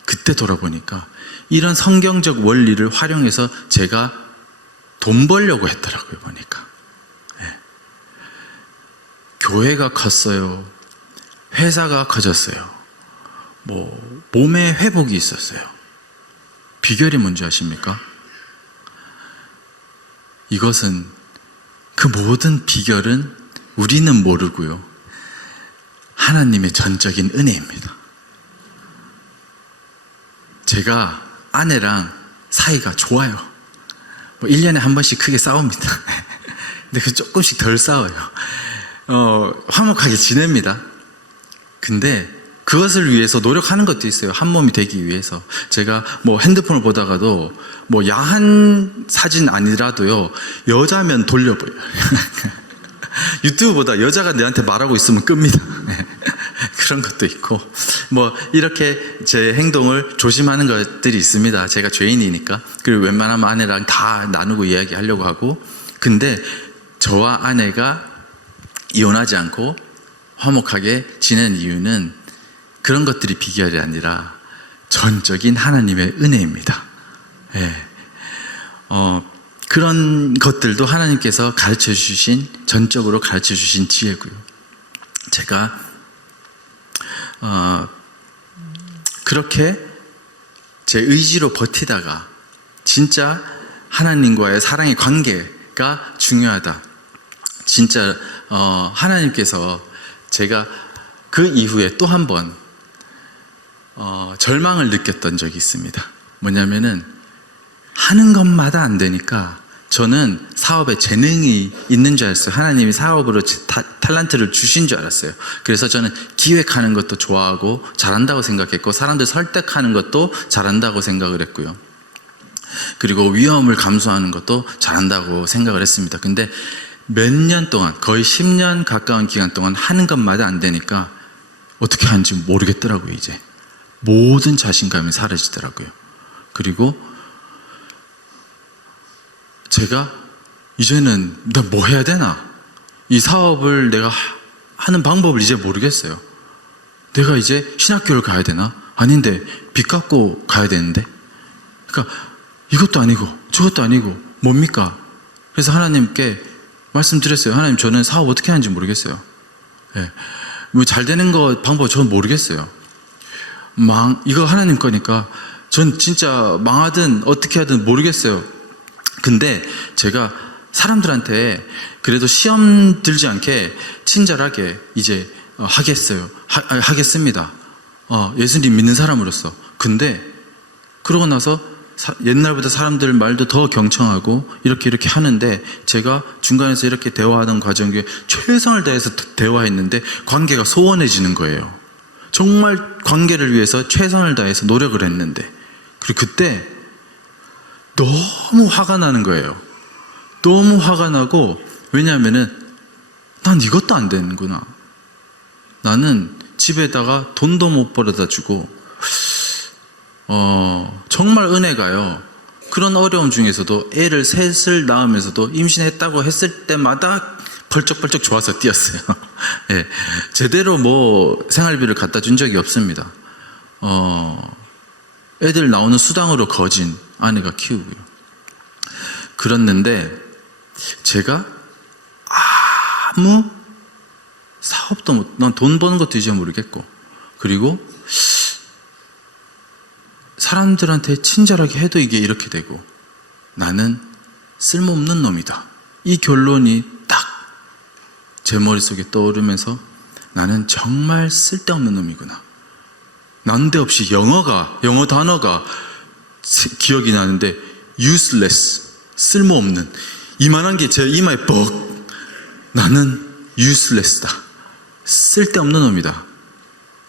그때 돌아보니까 이런 성경적 원리를 활용해서 제가 돈 벌려고 했더라고요, 보니까. 네. 교회가 컸어요. 회사가 커졌어요. 몸에 회복이 있었어요. 비결이 뭔지 아십니까? 이것은, 그 모든 비결은 우리는 모르고요, 하나님의 전적인 은혜입니다. 제가 아내랑 사이가 좋아요. 1년에 한 번씩 크게 싸웁니다. 근데 조금씩 덜 싸워요. 화목하게 지냅니다. 근데 그것을 위해서 노력하는 것도 있어요. 한 몸이 되기 위해서. 제가 핸드폰을 보다가도 야한 사진 아니라도요, 여자면 돌려보여요. 유튜브보다 여자가 내한테 말하고 있으면 끕니다. 그런 것도 있고, 이렇게 제 행동을 조심하는 것들이 있습니다. 제가 죄인이니까. 그리고 웬만하면 아내랑 다 나누고 이야기하려고 하고. 근데 저와 아내가 이혼하지 않고 화목하게 지낸 이유는 그런 것들이 비결이 아니라 전적인 하나님의 은혜입니다. 예. 그런 것들도 하나님께서 가르쳐 주신, 전적으로 가르쳐 주신 지혜고요. 제가 그렇게 제 의지로 버티다가 진짜 하나님과의 사랑의 관계가 중요하다. 진짜 하나님께서 제가 그 이후에 또 한 번 절망을 느꼈던 적이 있습니다. 뭐냐면은 하는 것마다 안 되니까 저는 사업에 재능이 있는 줄 알았어요. 하나님이 사업으로 탤런트를 주신 줄 알았어요. 그래서 저는 기획하는 것도 좋아하고 잘한다고 생각했고, 사람들 설득하는 것도 잘한다고 생각을 했고요. 그리고 위험을 감수하는 것도 잘한다고 생각을 했습니다. 근데 몇 년 동안, 거의 10년 가까운 기간 동안 하는 것마다 안 되니까 어떻게 하는지 모르겠더라고요. 이제 모든 자신감이 사라지더라고요. 그리고 제가 이제는 나 뭐 해야 되나? 이 사업을 내가 하는 방법을 이제 모르겠어요. 내가 이제 신학교를 가야 되나? 아닌데 빚 갚고 가야 되는데. 그러니까 이것도 아니고 저것도 아니고 뭡니까? 그래서 하나님께 말씀드렸어요. 하나님, 저는 사업 어떻게 하는지 모르겠어요. 예. 뭐 잘 되는 거 방법 저는 모르겠어요. 이거 하나님 거니까 전 진짜 망하든 어떻게 하든 모르겠어요. 근데 제가 사람들한테 그래도 시험 들지 않게 친절하게 이제 하겠습니다. 예수님 믿는 사람으로서. 근데 그러고 나서 옛날보다 사람들 말도 더 경청하고 이렇게 하는데, 제가 중간에서 이렇게 대화하는 과정 중에 최선을 다해서 대화했는데 관계가 소원해지는 거예요. 정말 관계를 위해서 최선을 다해서 노력을 했는데, 그리고 그때 너무 화가 나는 거예요. 너무 화가 나고, 왜냐하면은 난 이것도 안 되는구나. 나는 집에다가 돈도 못 벌어다 주고 정말 은혜가요. 그런 어려움 중에서도 애를 셋을 낳으면서도 임신했다고 했을 때마다 벌쩍벌쩍 좋아서 뛰었어요. 예, 제대로 뭐 생활비를 갖다 준 적이 없습니다. 애들 나오는 수당으로 거진 아내가 키우고요. 그랬는데 제가 아무 사업도 난 돈 버는 것도 이제 모르겠고, 그리고 사람들한테 친절하게 해도 이게 이렇게 되고, 나는 쓸모없는 놈이다. 이 결론이 딱 제 머릿속에 떠오르면서 나는 정말 쓸데없는 놈이구나. 난데없이 영어 단어가 기억이 나는데 useless, 쓸모없는, 이만한 게 제 이마에 뻑, 나는 useless다. 쓸데없는 놈이다.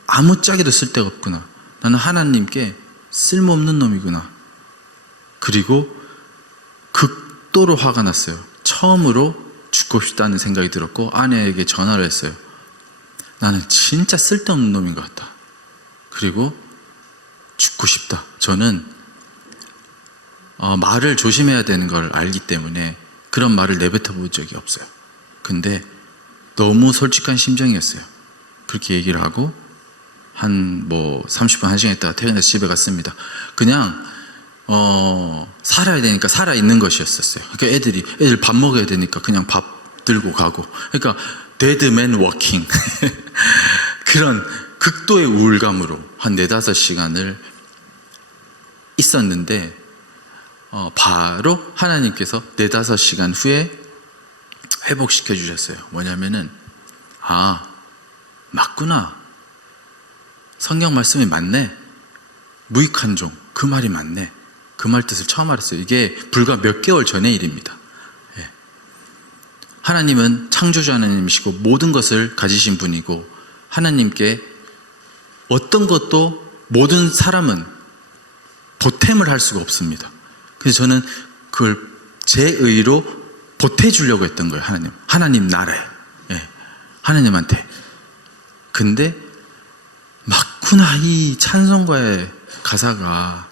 아무짝에도 쓸데가 없구나. 나는 하나님께 쓸모없는 놈이구나. 그리고 극도로 화가 났어요. 처음으로 죽고 싶다는 생각이 들었고, 아내에게 전화를 했어요. 나는 진짜 쓸데없는 놈인 것 같다. 그리고 죽고 싶다. 저는 말을 조심해야 되는 걸 알기 때문에 그런 말을 내뱉어 본 적이 없어요. 근데 너무 솔직한 심정이었어요. 그렇게 얘기를 하고 한 30분, 1시간 있다가 퇴근해서 집에 갔습니다. 그냥 살아야 되니까 살아있는 것이었어요. 그러니까 애들 밥 먹어야 되니까 그냥 밥 들고 가고, 그러니까 dead man walking 그런 극도의 우울감으로 한 4-5시간을 있었는데, 바로 하나님께서 4-5시간 후에 회복시켜 주셨어요. 뭐냐면은 맞구나. 성경 말씀이 맞네. 무익한 종, 그 말이 맞네. 그 말 뜻을 처음 알았어요. 이게 불과 몇 개월 전의 일입니다. 예. 하나님은 창조주 하나님이시고 모든 것을 가지신 분이고, 하나님께 어떤 것도 모든 사람은 보탬을 할 수가 없습니다. 그래서 저는 그걸 제 의로 보태주려고 했던 거예요. 하나님 나라에, 예. 하나님한테. 근데 맞구나, 이 찬송가의 가사가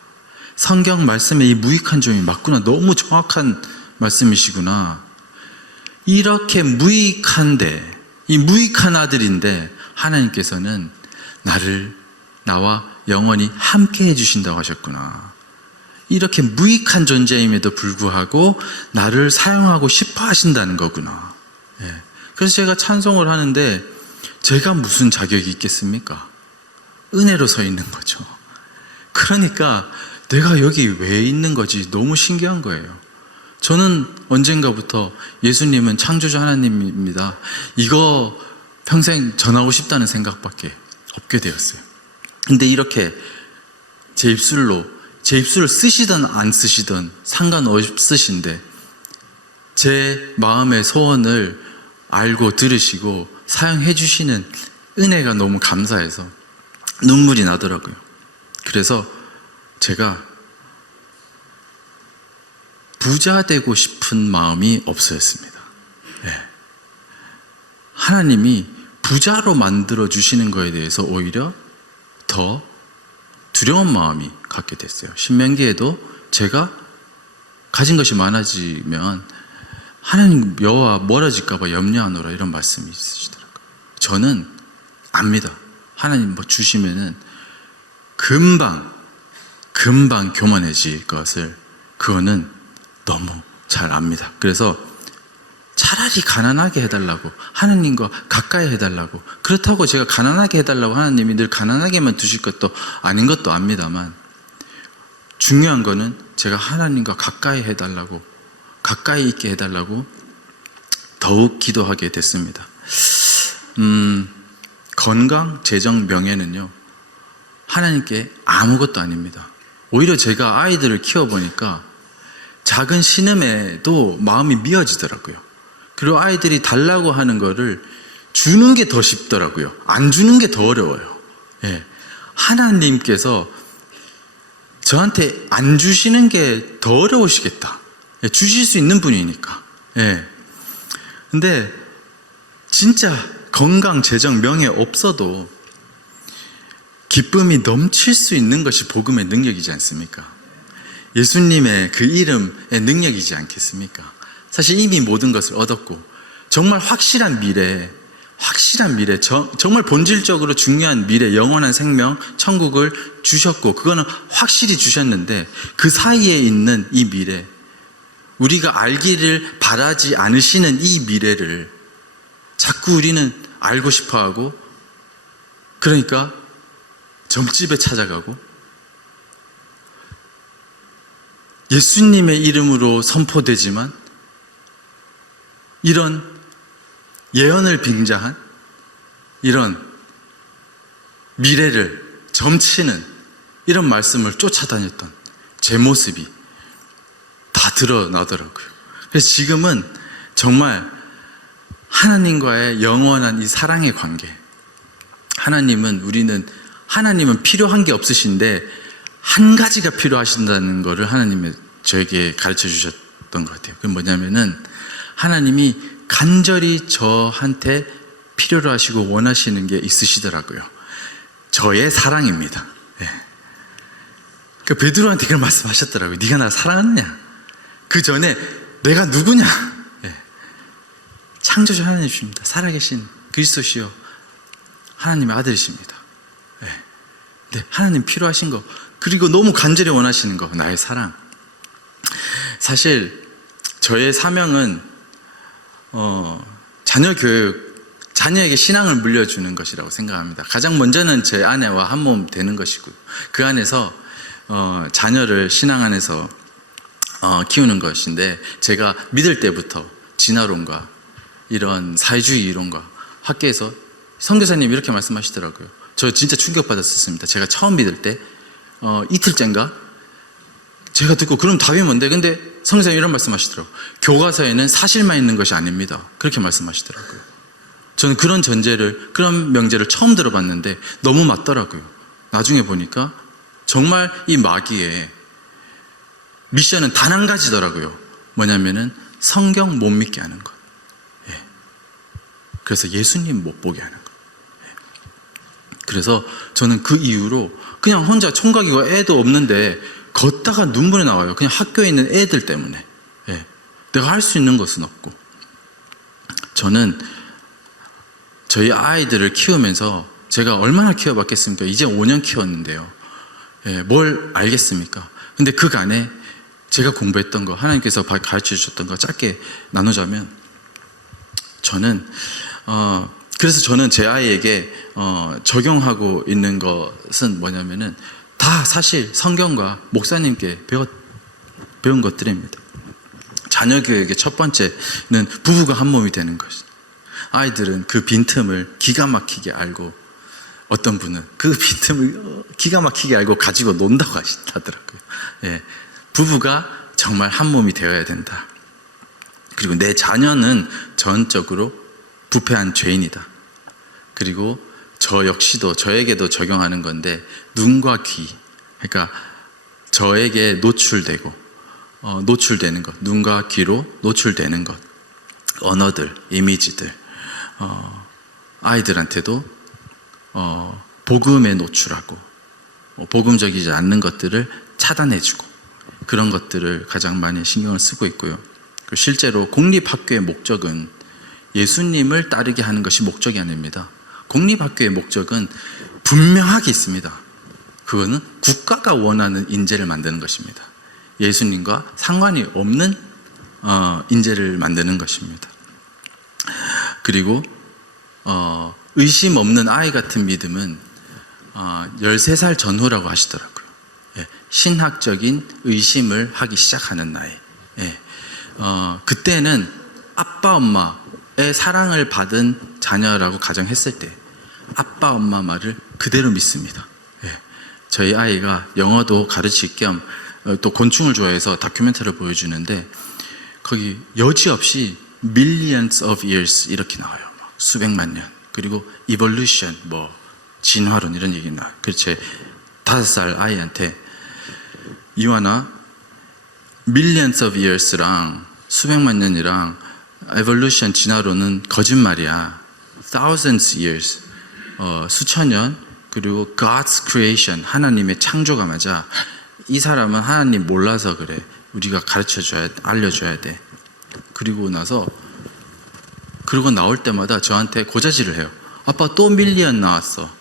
성경 말씀의 이 무익한 종이 맞구나, 너무 정확한 말씀이시구나. 이렇게 무익한데, 이 무익한 아들인데 하나님께서는 나와 영원히 함께 해주신다고 하셨구나. 이렇게 무익한 존재임에도 불구하고 나를 사용하고 싶어 하신다는 거구나. 예. 그래서 제가 찬송을 하는데 제가 무슨 자격이 있겠습니까? 은혜로 서 있는 거죠. 그러니까 내가 여기 왜 있는 거지? 너무 신기한 거예요. 저는 언젠가부터 예수님은 창조주 하나님입니다, 이거 평생 전하고 싶다는 생각밖에 없게 되었어요. 근데 이렇게 제 입술을 쓰시든 안 쓰시든 상관없으신데 제 마음의 소원을 알고 들으시고 사용해 주시는 은혜가 너무 감사해서 눈물이 나더라고요. 그래서 제가 부자 되고 싶은 마음이 없어졌습니다. 네. 하나님이 부자로 만들어 주시는 거에 대해서 오히려 더 두려운 마음이 갖게 됐어요. 신명기에도 제가 가진 것이 많아지면 하나님 여호와 멀어질까 봐 염려하노라, 이런 말씀이 있으시더라고요. 저는 압니다. 하나님 뭐 주시면은 금방 교만해질 것을, 그거는 너무 잘 압니다. 그래서 차라리 가난하게 해달라고, 하나님과 가까이 해달라고, 그렇다고 제가 가난하게 해달라고 하나님이 늘 가난하게만 두실 것도 아닌 것도 압니다만, 중요한 거는 제가 하나님과 가까이 해달라고, 가까이 있게 해달라고 더욱 기도하게 됐습니다. 건강, 재정, 명예는요, 하나님께 아무것도 아닙니다. 오히려 제가 아이들을 키워보니까 작은 신음에도 마음이 미어지더라고요. 그리고 아이들이 달라고 하는 거를 주는 게 더 쉽더라고요. 안 주는 게 더 어려워요. 예. 하나님께서 저한테 안 주시는 게 더 어려우시겠다. 예. 주실 수 있는 분이니까. 예. 근데 진짜 건강, 재정, 명예 없어도 기쁨이 넘칠 수 있는 것이 복음의 능력이지 않습니까? 예수님의 그 이름의 능력이지 않겠습니까? 사실 이미 모든 것을 얻었고, 정말 확실한 미래, 정말 본질적으로 중요한 미래, 영원한 생명, 천국을 주셨고, 그거는 확실히 주셨는데, 그 사이에 있는 이 미래, 우리가 알기를 바라지 않으시는 이 미래를 자꾸 우리는 알고 싶어 하고, 그러니까 점집에 찾아가고, 예수님의 이름으로 선포되지만 이런 예언을 빙자한 이런 미래를 점치는 이런 말씀을 쫓아다녔던 제 모습이 다 드러나더라고요. 그래서 지금은 정말 하나님과의 영원한 이 사랑의 관계, 하나님은 필요한 게 없으신데 한 가지가 필요하신다는 것을 하나님이 저에게 가르쳐 주셨던 것 같아요. 그게 뭐냐면은 하나님이 간절히 저한테 필요로 하시고 원하시는 게 있으시더라고요. 저의 사랑입니다. 네. 그 베드로한테 그런 말씀하셨더라고요. 네가 나를 사랑하느냐? 그 전에 내가 누구냐? 네. 창조주 하나님이십니다. 살아계신 그리스도시요 하나님의 아들이십니다. 네. 네. 하나님 필요하신 거, 그리고 너무 간절히 원하시는 거, 나의 사랑. 사실 저의 사명은 자녀에게 신앙을 물려주는 것이라고 생각합니다. 가장 먼저는 제 아내와 한 몸 되는 것이고, 그 안에서 자녀를 신앙 안에서 키우는 것인데, 제가 믿을 때부터 진화론과 이런 사회주의 이론과 학교에서 선교사님이 이렇게 말씀하시더라고요. 저 진짜 충격받았었습니다. 제가 처음 믿을 때 이틀째인가 제가 듣고, 그럼 답이 뭔데? 근데 선교사님이 이런 말씀하시더라고요. 교과서에는 사실만 있는 것이 아닙니다. 그렇게 말씀하시더라고요. 저는 그런 명제를 처음 들어봤는데 너무 맞더라고요. 나중에 보니까 정말 이 마귀의 미션은 단 한 가지더라고요. 뭐냐면은 성경 못 믿게 하는 것. 예. 그래서 예수님 못 보게 하는 것. 예. 그래서 저는 그 이후로 그냥 혼자 총각이고 애도 없는데 걷다가 눈물이 나와요. 그냥 학교에 있는 애들 때문에. 예. 내가 할 수 있는 것은 없고. 저는 저희 아이들을 키우면서 제가 얼마나 키워봤겠습니까? 이제 5년 키웠는데요. 예, 뭘 알겠습니까? 근데 그간에 제가 공부했던 거, 하나님께서 가르쳐 주셨던 거 짧게 나누자면, 그래서 저는 제 아이에게 적용하고 있는 것은 뭐냐면은, 다 사실 성경과 목사님께 배운 것들입니다. 자녀 교육의 첫 번째는 부부가 한 몸이 되는 것입니다. 아이들은 그 빈틈을 기가 막히게 알고, 어떤 분은 그 빈틈을 기가 막히게 알고 가지고 논다고 하시더라고요. 예, 부부가 정말 한 몸이 되어야 된다. 그리고 내 자녀는 전적으로 부패한 죄인이다. 그리고 저 역시도 저에게도 적용하는 건데, 눈과 귀, 그러니까 저에게 노출되는 것, 눈과 귀로 노출되는 것, 언어들, 이미지들, 아이들한테도 복음에 노출하고 복음적이지 않는 것들을 차단해주고, 그런 것들을 가장 많이 신경을 쓰고 있고요. 실제로 공립학교의 목적은 예수님을 따르게 하는 것이 목적이 아닙니다. 공립학교의 목적은 분명하게 있습니다. 그거는 국가가 원하는 인재를 만드는 것입니다. 예수님과 상관이 없는 인재를 만드는 것입니다. 그리고 의심 없는 아이 같은 믿음은 13살 전후라고 하시더라고요. 예, 신학적인 의심을 하기 시작하는 나이. 예, 그때는 아빠 엄마의 사랑을 받은 자녀라고 가정했을 때 아빠 엄마 말을 그대로 믿습니다. 예, 저희 아이가 영어도 가르칠 겸 또 곤충을 좋아해서 다큐멘터리를 보여주는데, 거기 여지없이 millions of years 이렇게 나와요. 수백만 년. 그리고 evolution, 진화론 이런 얘기 나와요. 그래서 제 5살 아이한테, 이완아, millions of years랑 수백만 년이랑 evolution, 진화론은 거짓말이야. thousands years, 수천 년, 그리고 God's creation, 하나님의 창조가 맞아. 이 사람은 하나님 몰라서 그래. 우리가 가르쳐줘야, 알려줘야 돼. 그리고 나올 때마다 저한테 고자질을 해요. 아빠 또 밀리언 나왔어.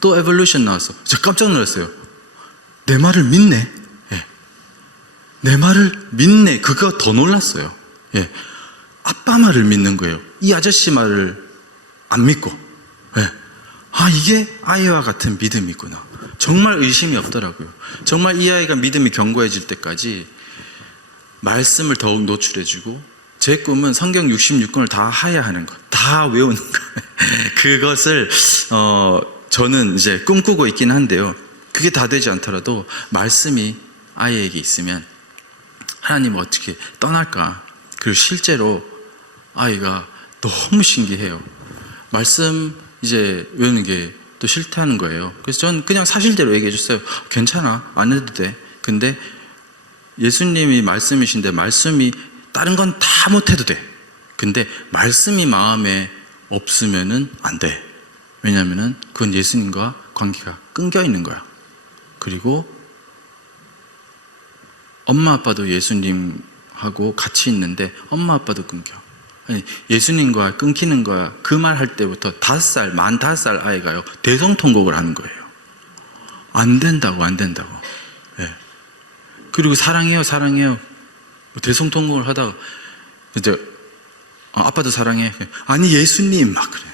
또 에볼루션 나왔어. 제가 깜짝 놀랐어요. 내 말을 믿네. 예. 내 말을 믿네. 그거 더 놀랐어요. 예. 아빠 말을 믿는 거예요. 이 아저씨 말을 안 믿고. 예. 이게 아이와 같은 믿음이구나. 정말 의심이 없더라고요. 정말 이 아이가 믿음이 견고해질 때까지 말씀을 더욱 노출해주고, 제 꿈은 성경 66권을 다 하야하는 것, 다 외우는 것. 그것을 저는 이제 꿈꾸고 있긴 한데요. 그게 다 되지 않더라도 말씀이 아이에게 있으면 하나님 어떻게 떠날까? 그리고 실제로 아이가 너무 신기해요. 말씀 이제 외우는 게 또 싫다는 거예요. 그래서 저는 그냥 사실대로 얘기해 줬어요. 괜찮아, 안 해도 돼. 근데 예수님이 말씀이신데 말씀이 다른 건 다 못해도 돼. 근데 말씀이 마음에 없으면은 안 돼. 왜냐면은 그건 예수님과 관계가 끊겨 있는 거야. 그리고 엄마 아빠도 예수님하고 같이 있는데 엄마 아빠도 끊겨. 아니, 예수님과 끊기는 거야. 그 말 할 때부터 만 5살 아이가요, 대성통곡을 하는 거예요. 안 된다고. 예. 그리고 사랑해요. 대성통곡을 하다가 이제 아빠도 사랑해. 아니 예수님 막 그래.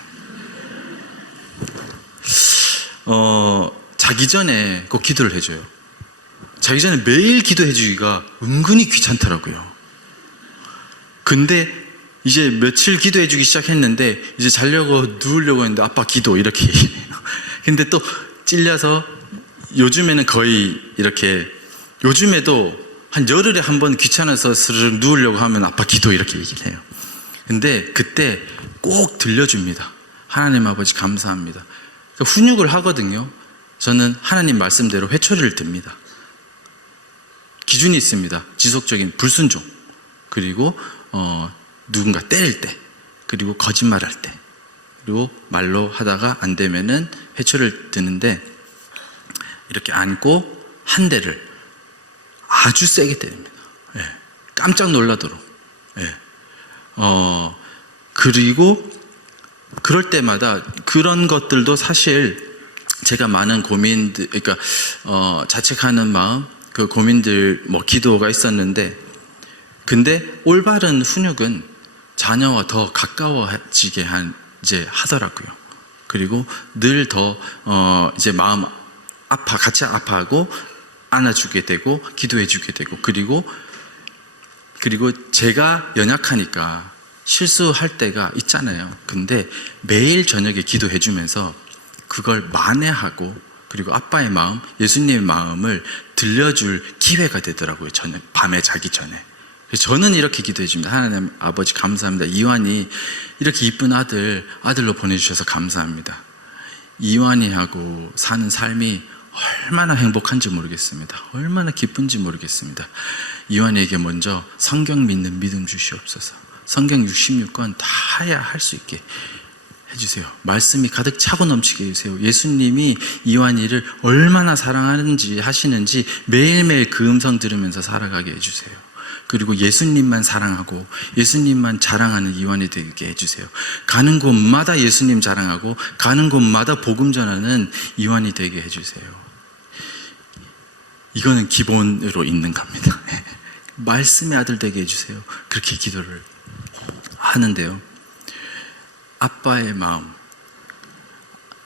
자기 전에 꼭 기도를 해줘요. 자기 전에 매일 기도해 주기가 은근히 귀찮더라고요. 근데 이제 며칠 기도해 주기 시작했는데 이제 자려고 누우려고 했는데 아빠 기도 이렇게 얘기해요. 근데 또 찔려서 요즘에는 거의 이렇게, 요즘에도 한 열흘에 한 번 귀찮아서 스르륵 누우려고 하면 아빠 기도 이렇게 얘기를 해요. 근데 그때 꼭 들려줍니다. 하나님 아버지 감사합니다. 그러니까 훈육을 하거든요. 저는 하나님 말씀대로 회초리를 듭니다. 기준이 있습니다. 지속적인 불순종, 그리고 누군가 때릴 때, 그리고 거짓말할 때, 그리고 말로 하다가 안 되면은 회초리를 드는데, 이렇게 안고 한 대를 아주 세게 때립니다. 예. 깜짝 놀라도록. 예. 그리고 그럴 때마다 그런 것들도 사실 제가 많은 고민들, 그러니까 자책하는 마음, 그 고민들, 기도가 있었는데, 근데 올바른 훈육은 자녀와 더 가까워지게 하더라고요. 그리고 늘 더 이제 마음 같이 아파하고 안아주게 되고 기도해주게 되고, 그리고 제가 연약하니까 실수할 때가 있잖아요. 근데 매일 저녁에 기도해주면서 그걸 만회하고, 그리고 아빠의 마음, 예수님의 마음을 들려줄 기회가 되더라고요. 밤에 자기 전에. 저는 이렇게 기도해 줍니다. 하나님 아버지 감사합니다. 이완이 이렇게 이쁜 아들로 보내주셔서 감사합니다. 이완이하고 사는 삶이 얼마나 행복한지 모르겠습니다. 얼마나 기쁜지 모르겠습니다. 이완이에게 먼저 성경 믿는 믿음 주시옵소서. 성경 66권 다 할 수 있게 해주세요. 말씀이 가득 차고 넘치게 해주세요. 예수님이 이완이를 얼마나 사랑하는지 하시는지 매일매일 그 음성 들으면서 살아가게 해주세요. 그리고 예수님만 사랑하고 예수님만 자랑하는 이완이 되게 해주세요. 가는 곳마다 예수님 자랑하고 가는 곳마다 복음 전하는 이완이 되게 해주세요. 이거는 기본으로 있는 겁니다. 말씀의 아들 되게 해주세요. 그렇게 기도를 하는데요. 아빠의 마음,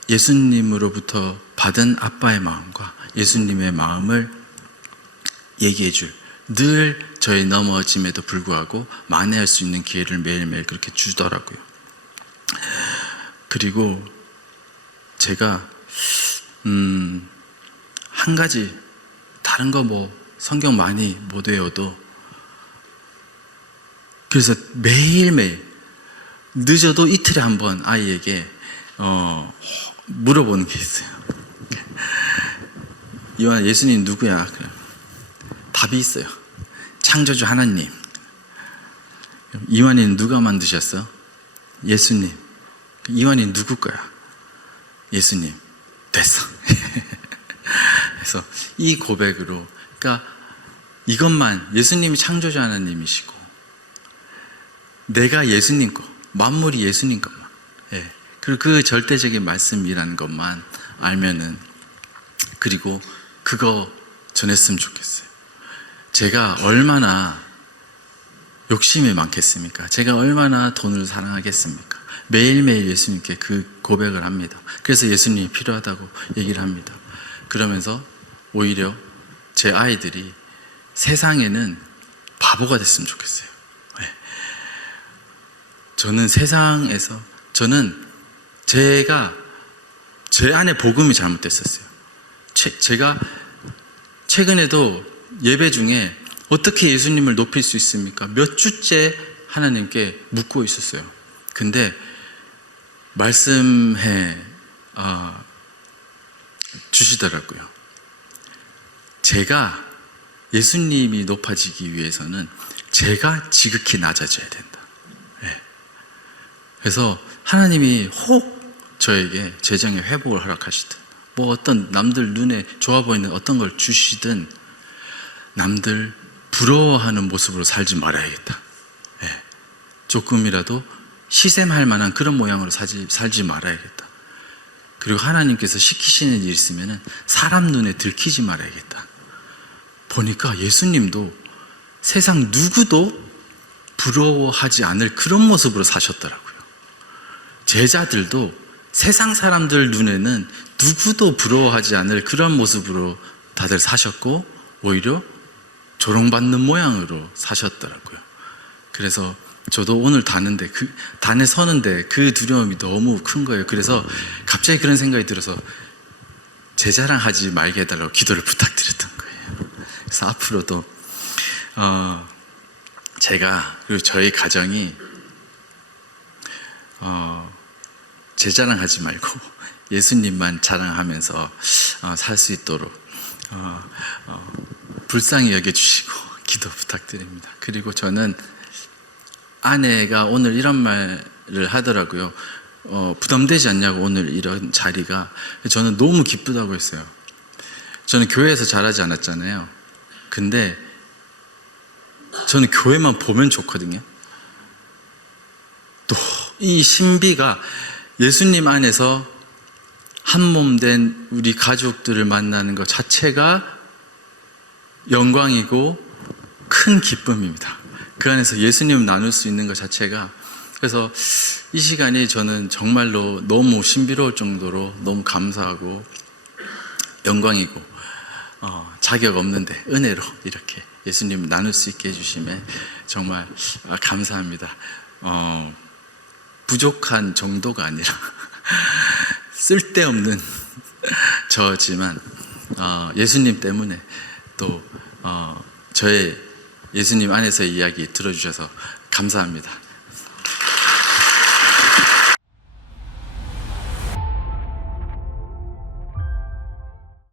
예수님으로부터 받은 아빠의 마음과 예수님의 마음을 얘기해 줄, 늘 저의 넘어짐에도 불구하고 만회할 수 있는 기회를 매일매일 그렇게 주더라고요. 그리고 제가 한 가지, 다른 거 성경 많이 못 외워도, 그래서 매일매일 늦어도 이틀에 한 번 아이에게 물어보는 게 있어요. 이완, 예수님 누구야? 답이 있어요. 창조주 하나님. 이완이는 누가 만드셨어? 예수님. 이완이는 누구 거야? 예수님. 됐어. 그래서 이 고백으로, 그러니까 이것만, 예수님이 창조주 하나님이시고 내가 예수님 거, 만물이 예수님 것만, 그리고 그 절대적인 말씀이라는 것만 알면은, 그리고 그거 전했으면 좋겠어요. 제가 얼마나 욕심이 많겠습니까? 제가 얼마나 돈을 사랑하겠습니까? 매일매일 예수님께 그 고백을 합니다. 그래서 예수님이 필요하다고 얘기를 합니다. 그러면서 오히려 제 아이들이 세상에는 바보가 됐으면 좋겠어요. 저는 세상에서, 제가 제 안에 복음이 잘못됐었어요. 제가 최근에도 예배 중에 어떻게 예수님을 높일 수 있습니까? 몇 주째 하나님께 묻고 있었어요. 근데 말씀해 주시더라고요. 제가 예수님이 높아지기 위해서는 제가 지극히 낮아져야 된다. 그래서 하나님이 혹 저에게 재정의 회복을 허락하시든, 어떤 남들 눈에 좋아 보이는 어떤 걸 주시든 남들 부러워하는 모습으로 살지 말아야겠다. 조금이라도 시샘할 만한 그런 모양으로 살지 말아야겠다. 그리고 하나님께서 시키시는 일이 있으면 사람 눈에 들키지 말아야겠다. 보니까 예수님도 세상 누구도 부러워하지 않을 그런 모습으로 사셨더라고요. 제자들도 세상 사람들 눈에는 누구도 부러워하지 않을 그런 모습으로 다들 사셨고, 오히려 조롱받는 모양으로 사셨더라고요. 그래서 저도 오늘 단에 서는데 그 두려움이 너무 큰 거예요. 그래서 갑자기 그런 생각이 들어서 제 자랑하지 말게 해달라고 기도를 부탁드렸던 거예요. 그래서 앞으로도 제가, 그리고 저희 가정이 제 자랑하지 말고 예수님만 자랑하면서 살 수 있도록 불쌍히 여겨주시고 기도 부탁드립니다. 그리고 저는 아내가 오늘 이런 말을 하더라고요. 부담되지 않냐고, 오늘 이런 자리가. 저는 너무 기쁘다고 했어요. 저는 교회에서 자라지 않았잖아요. 근데 저는 교회만 보면 좋거든요. 또 이 신비가, 예수님 안에서 한 몸 된 우리 가족들을 만나는 것 자체가 영광이고 큰 기쁨입니다. 그 안에서 예수님을 나눌 수 있는 것 자체가. 그래서 이 시간이 저는 정말로 너무 신비로울 정도로 너무 감사하고, 영광이고 자격 없는데 은혜로 이렇게 예수님 나눌 수 있게 해주심에 정말 감사합니다. 부족한 정도가 아니라 쓸데없는 저지만 예수님 때문에 또 저의 예수님 안에서의 이야기 들어주셔서 감사합니다.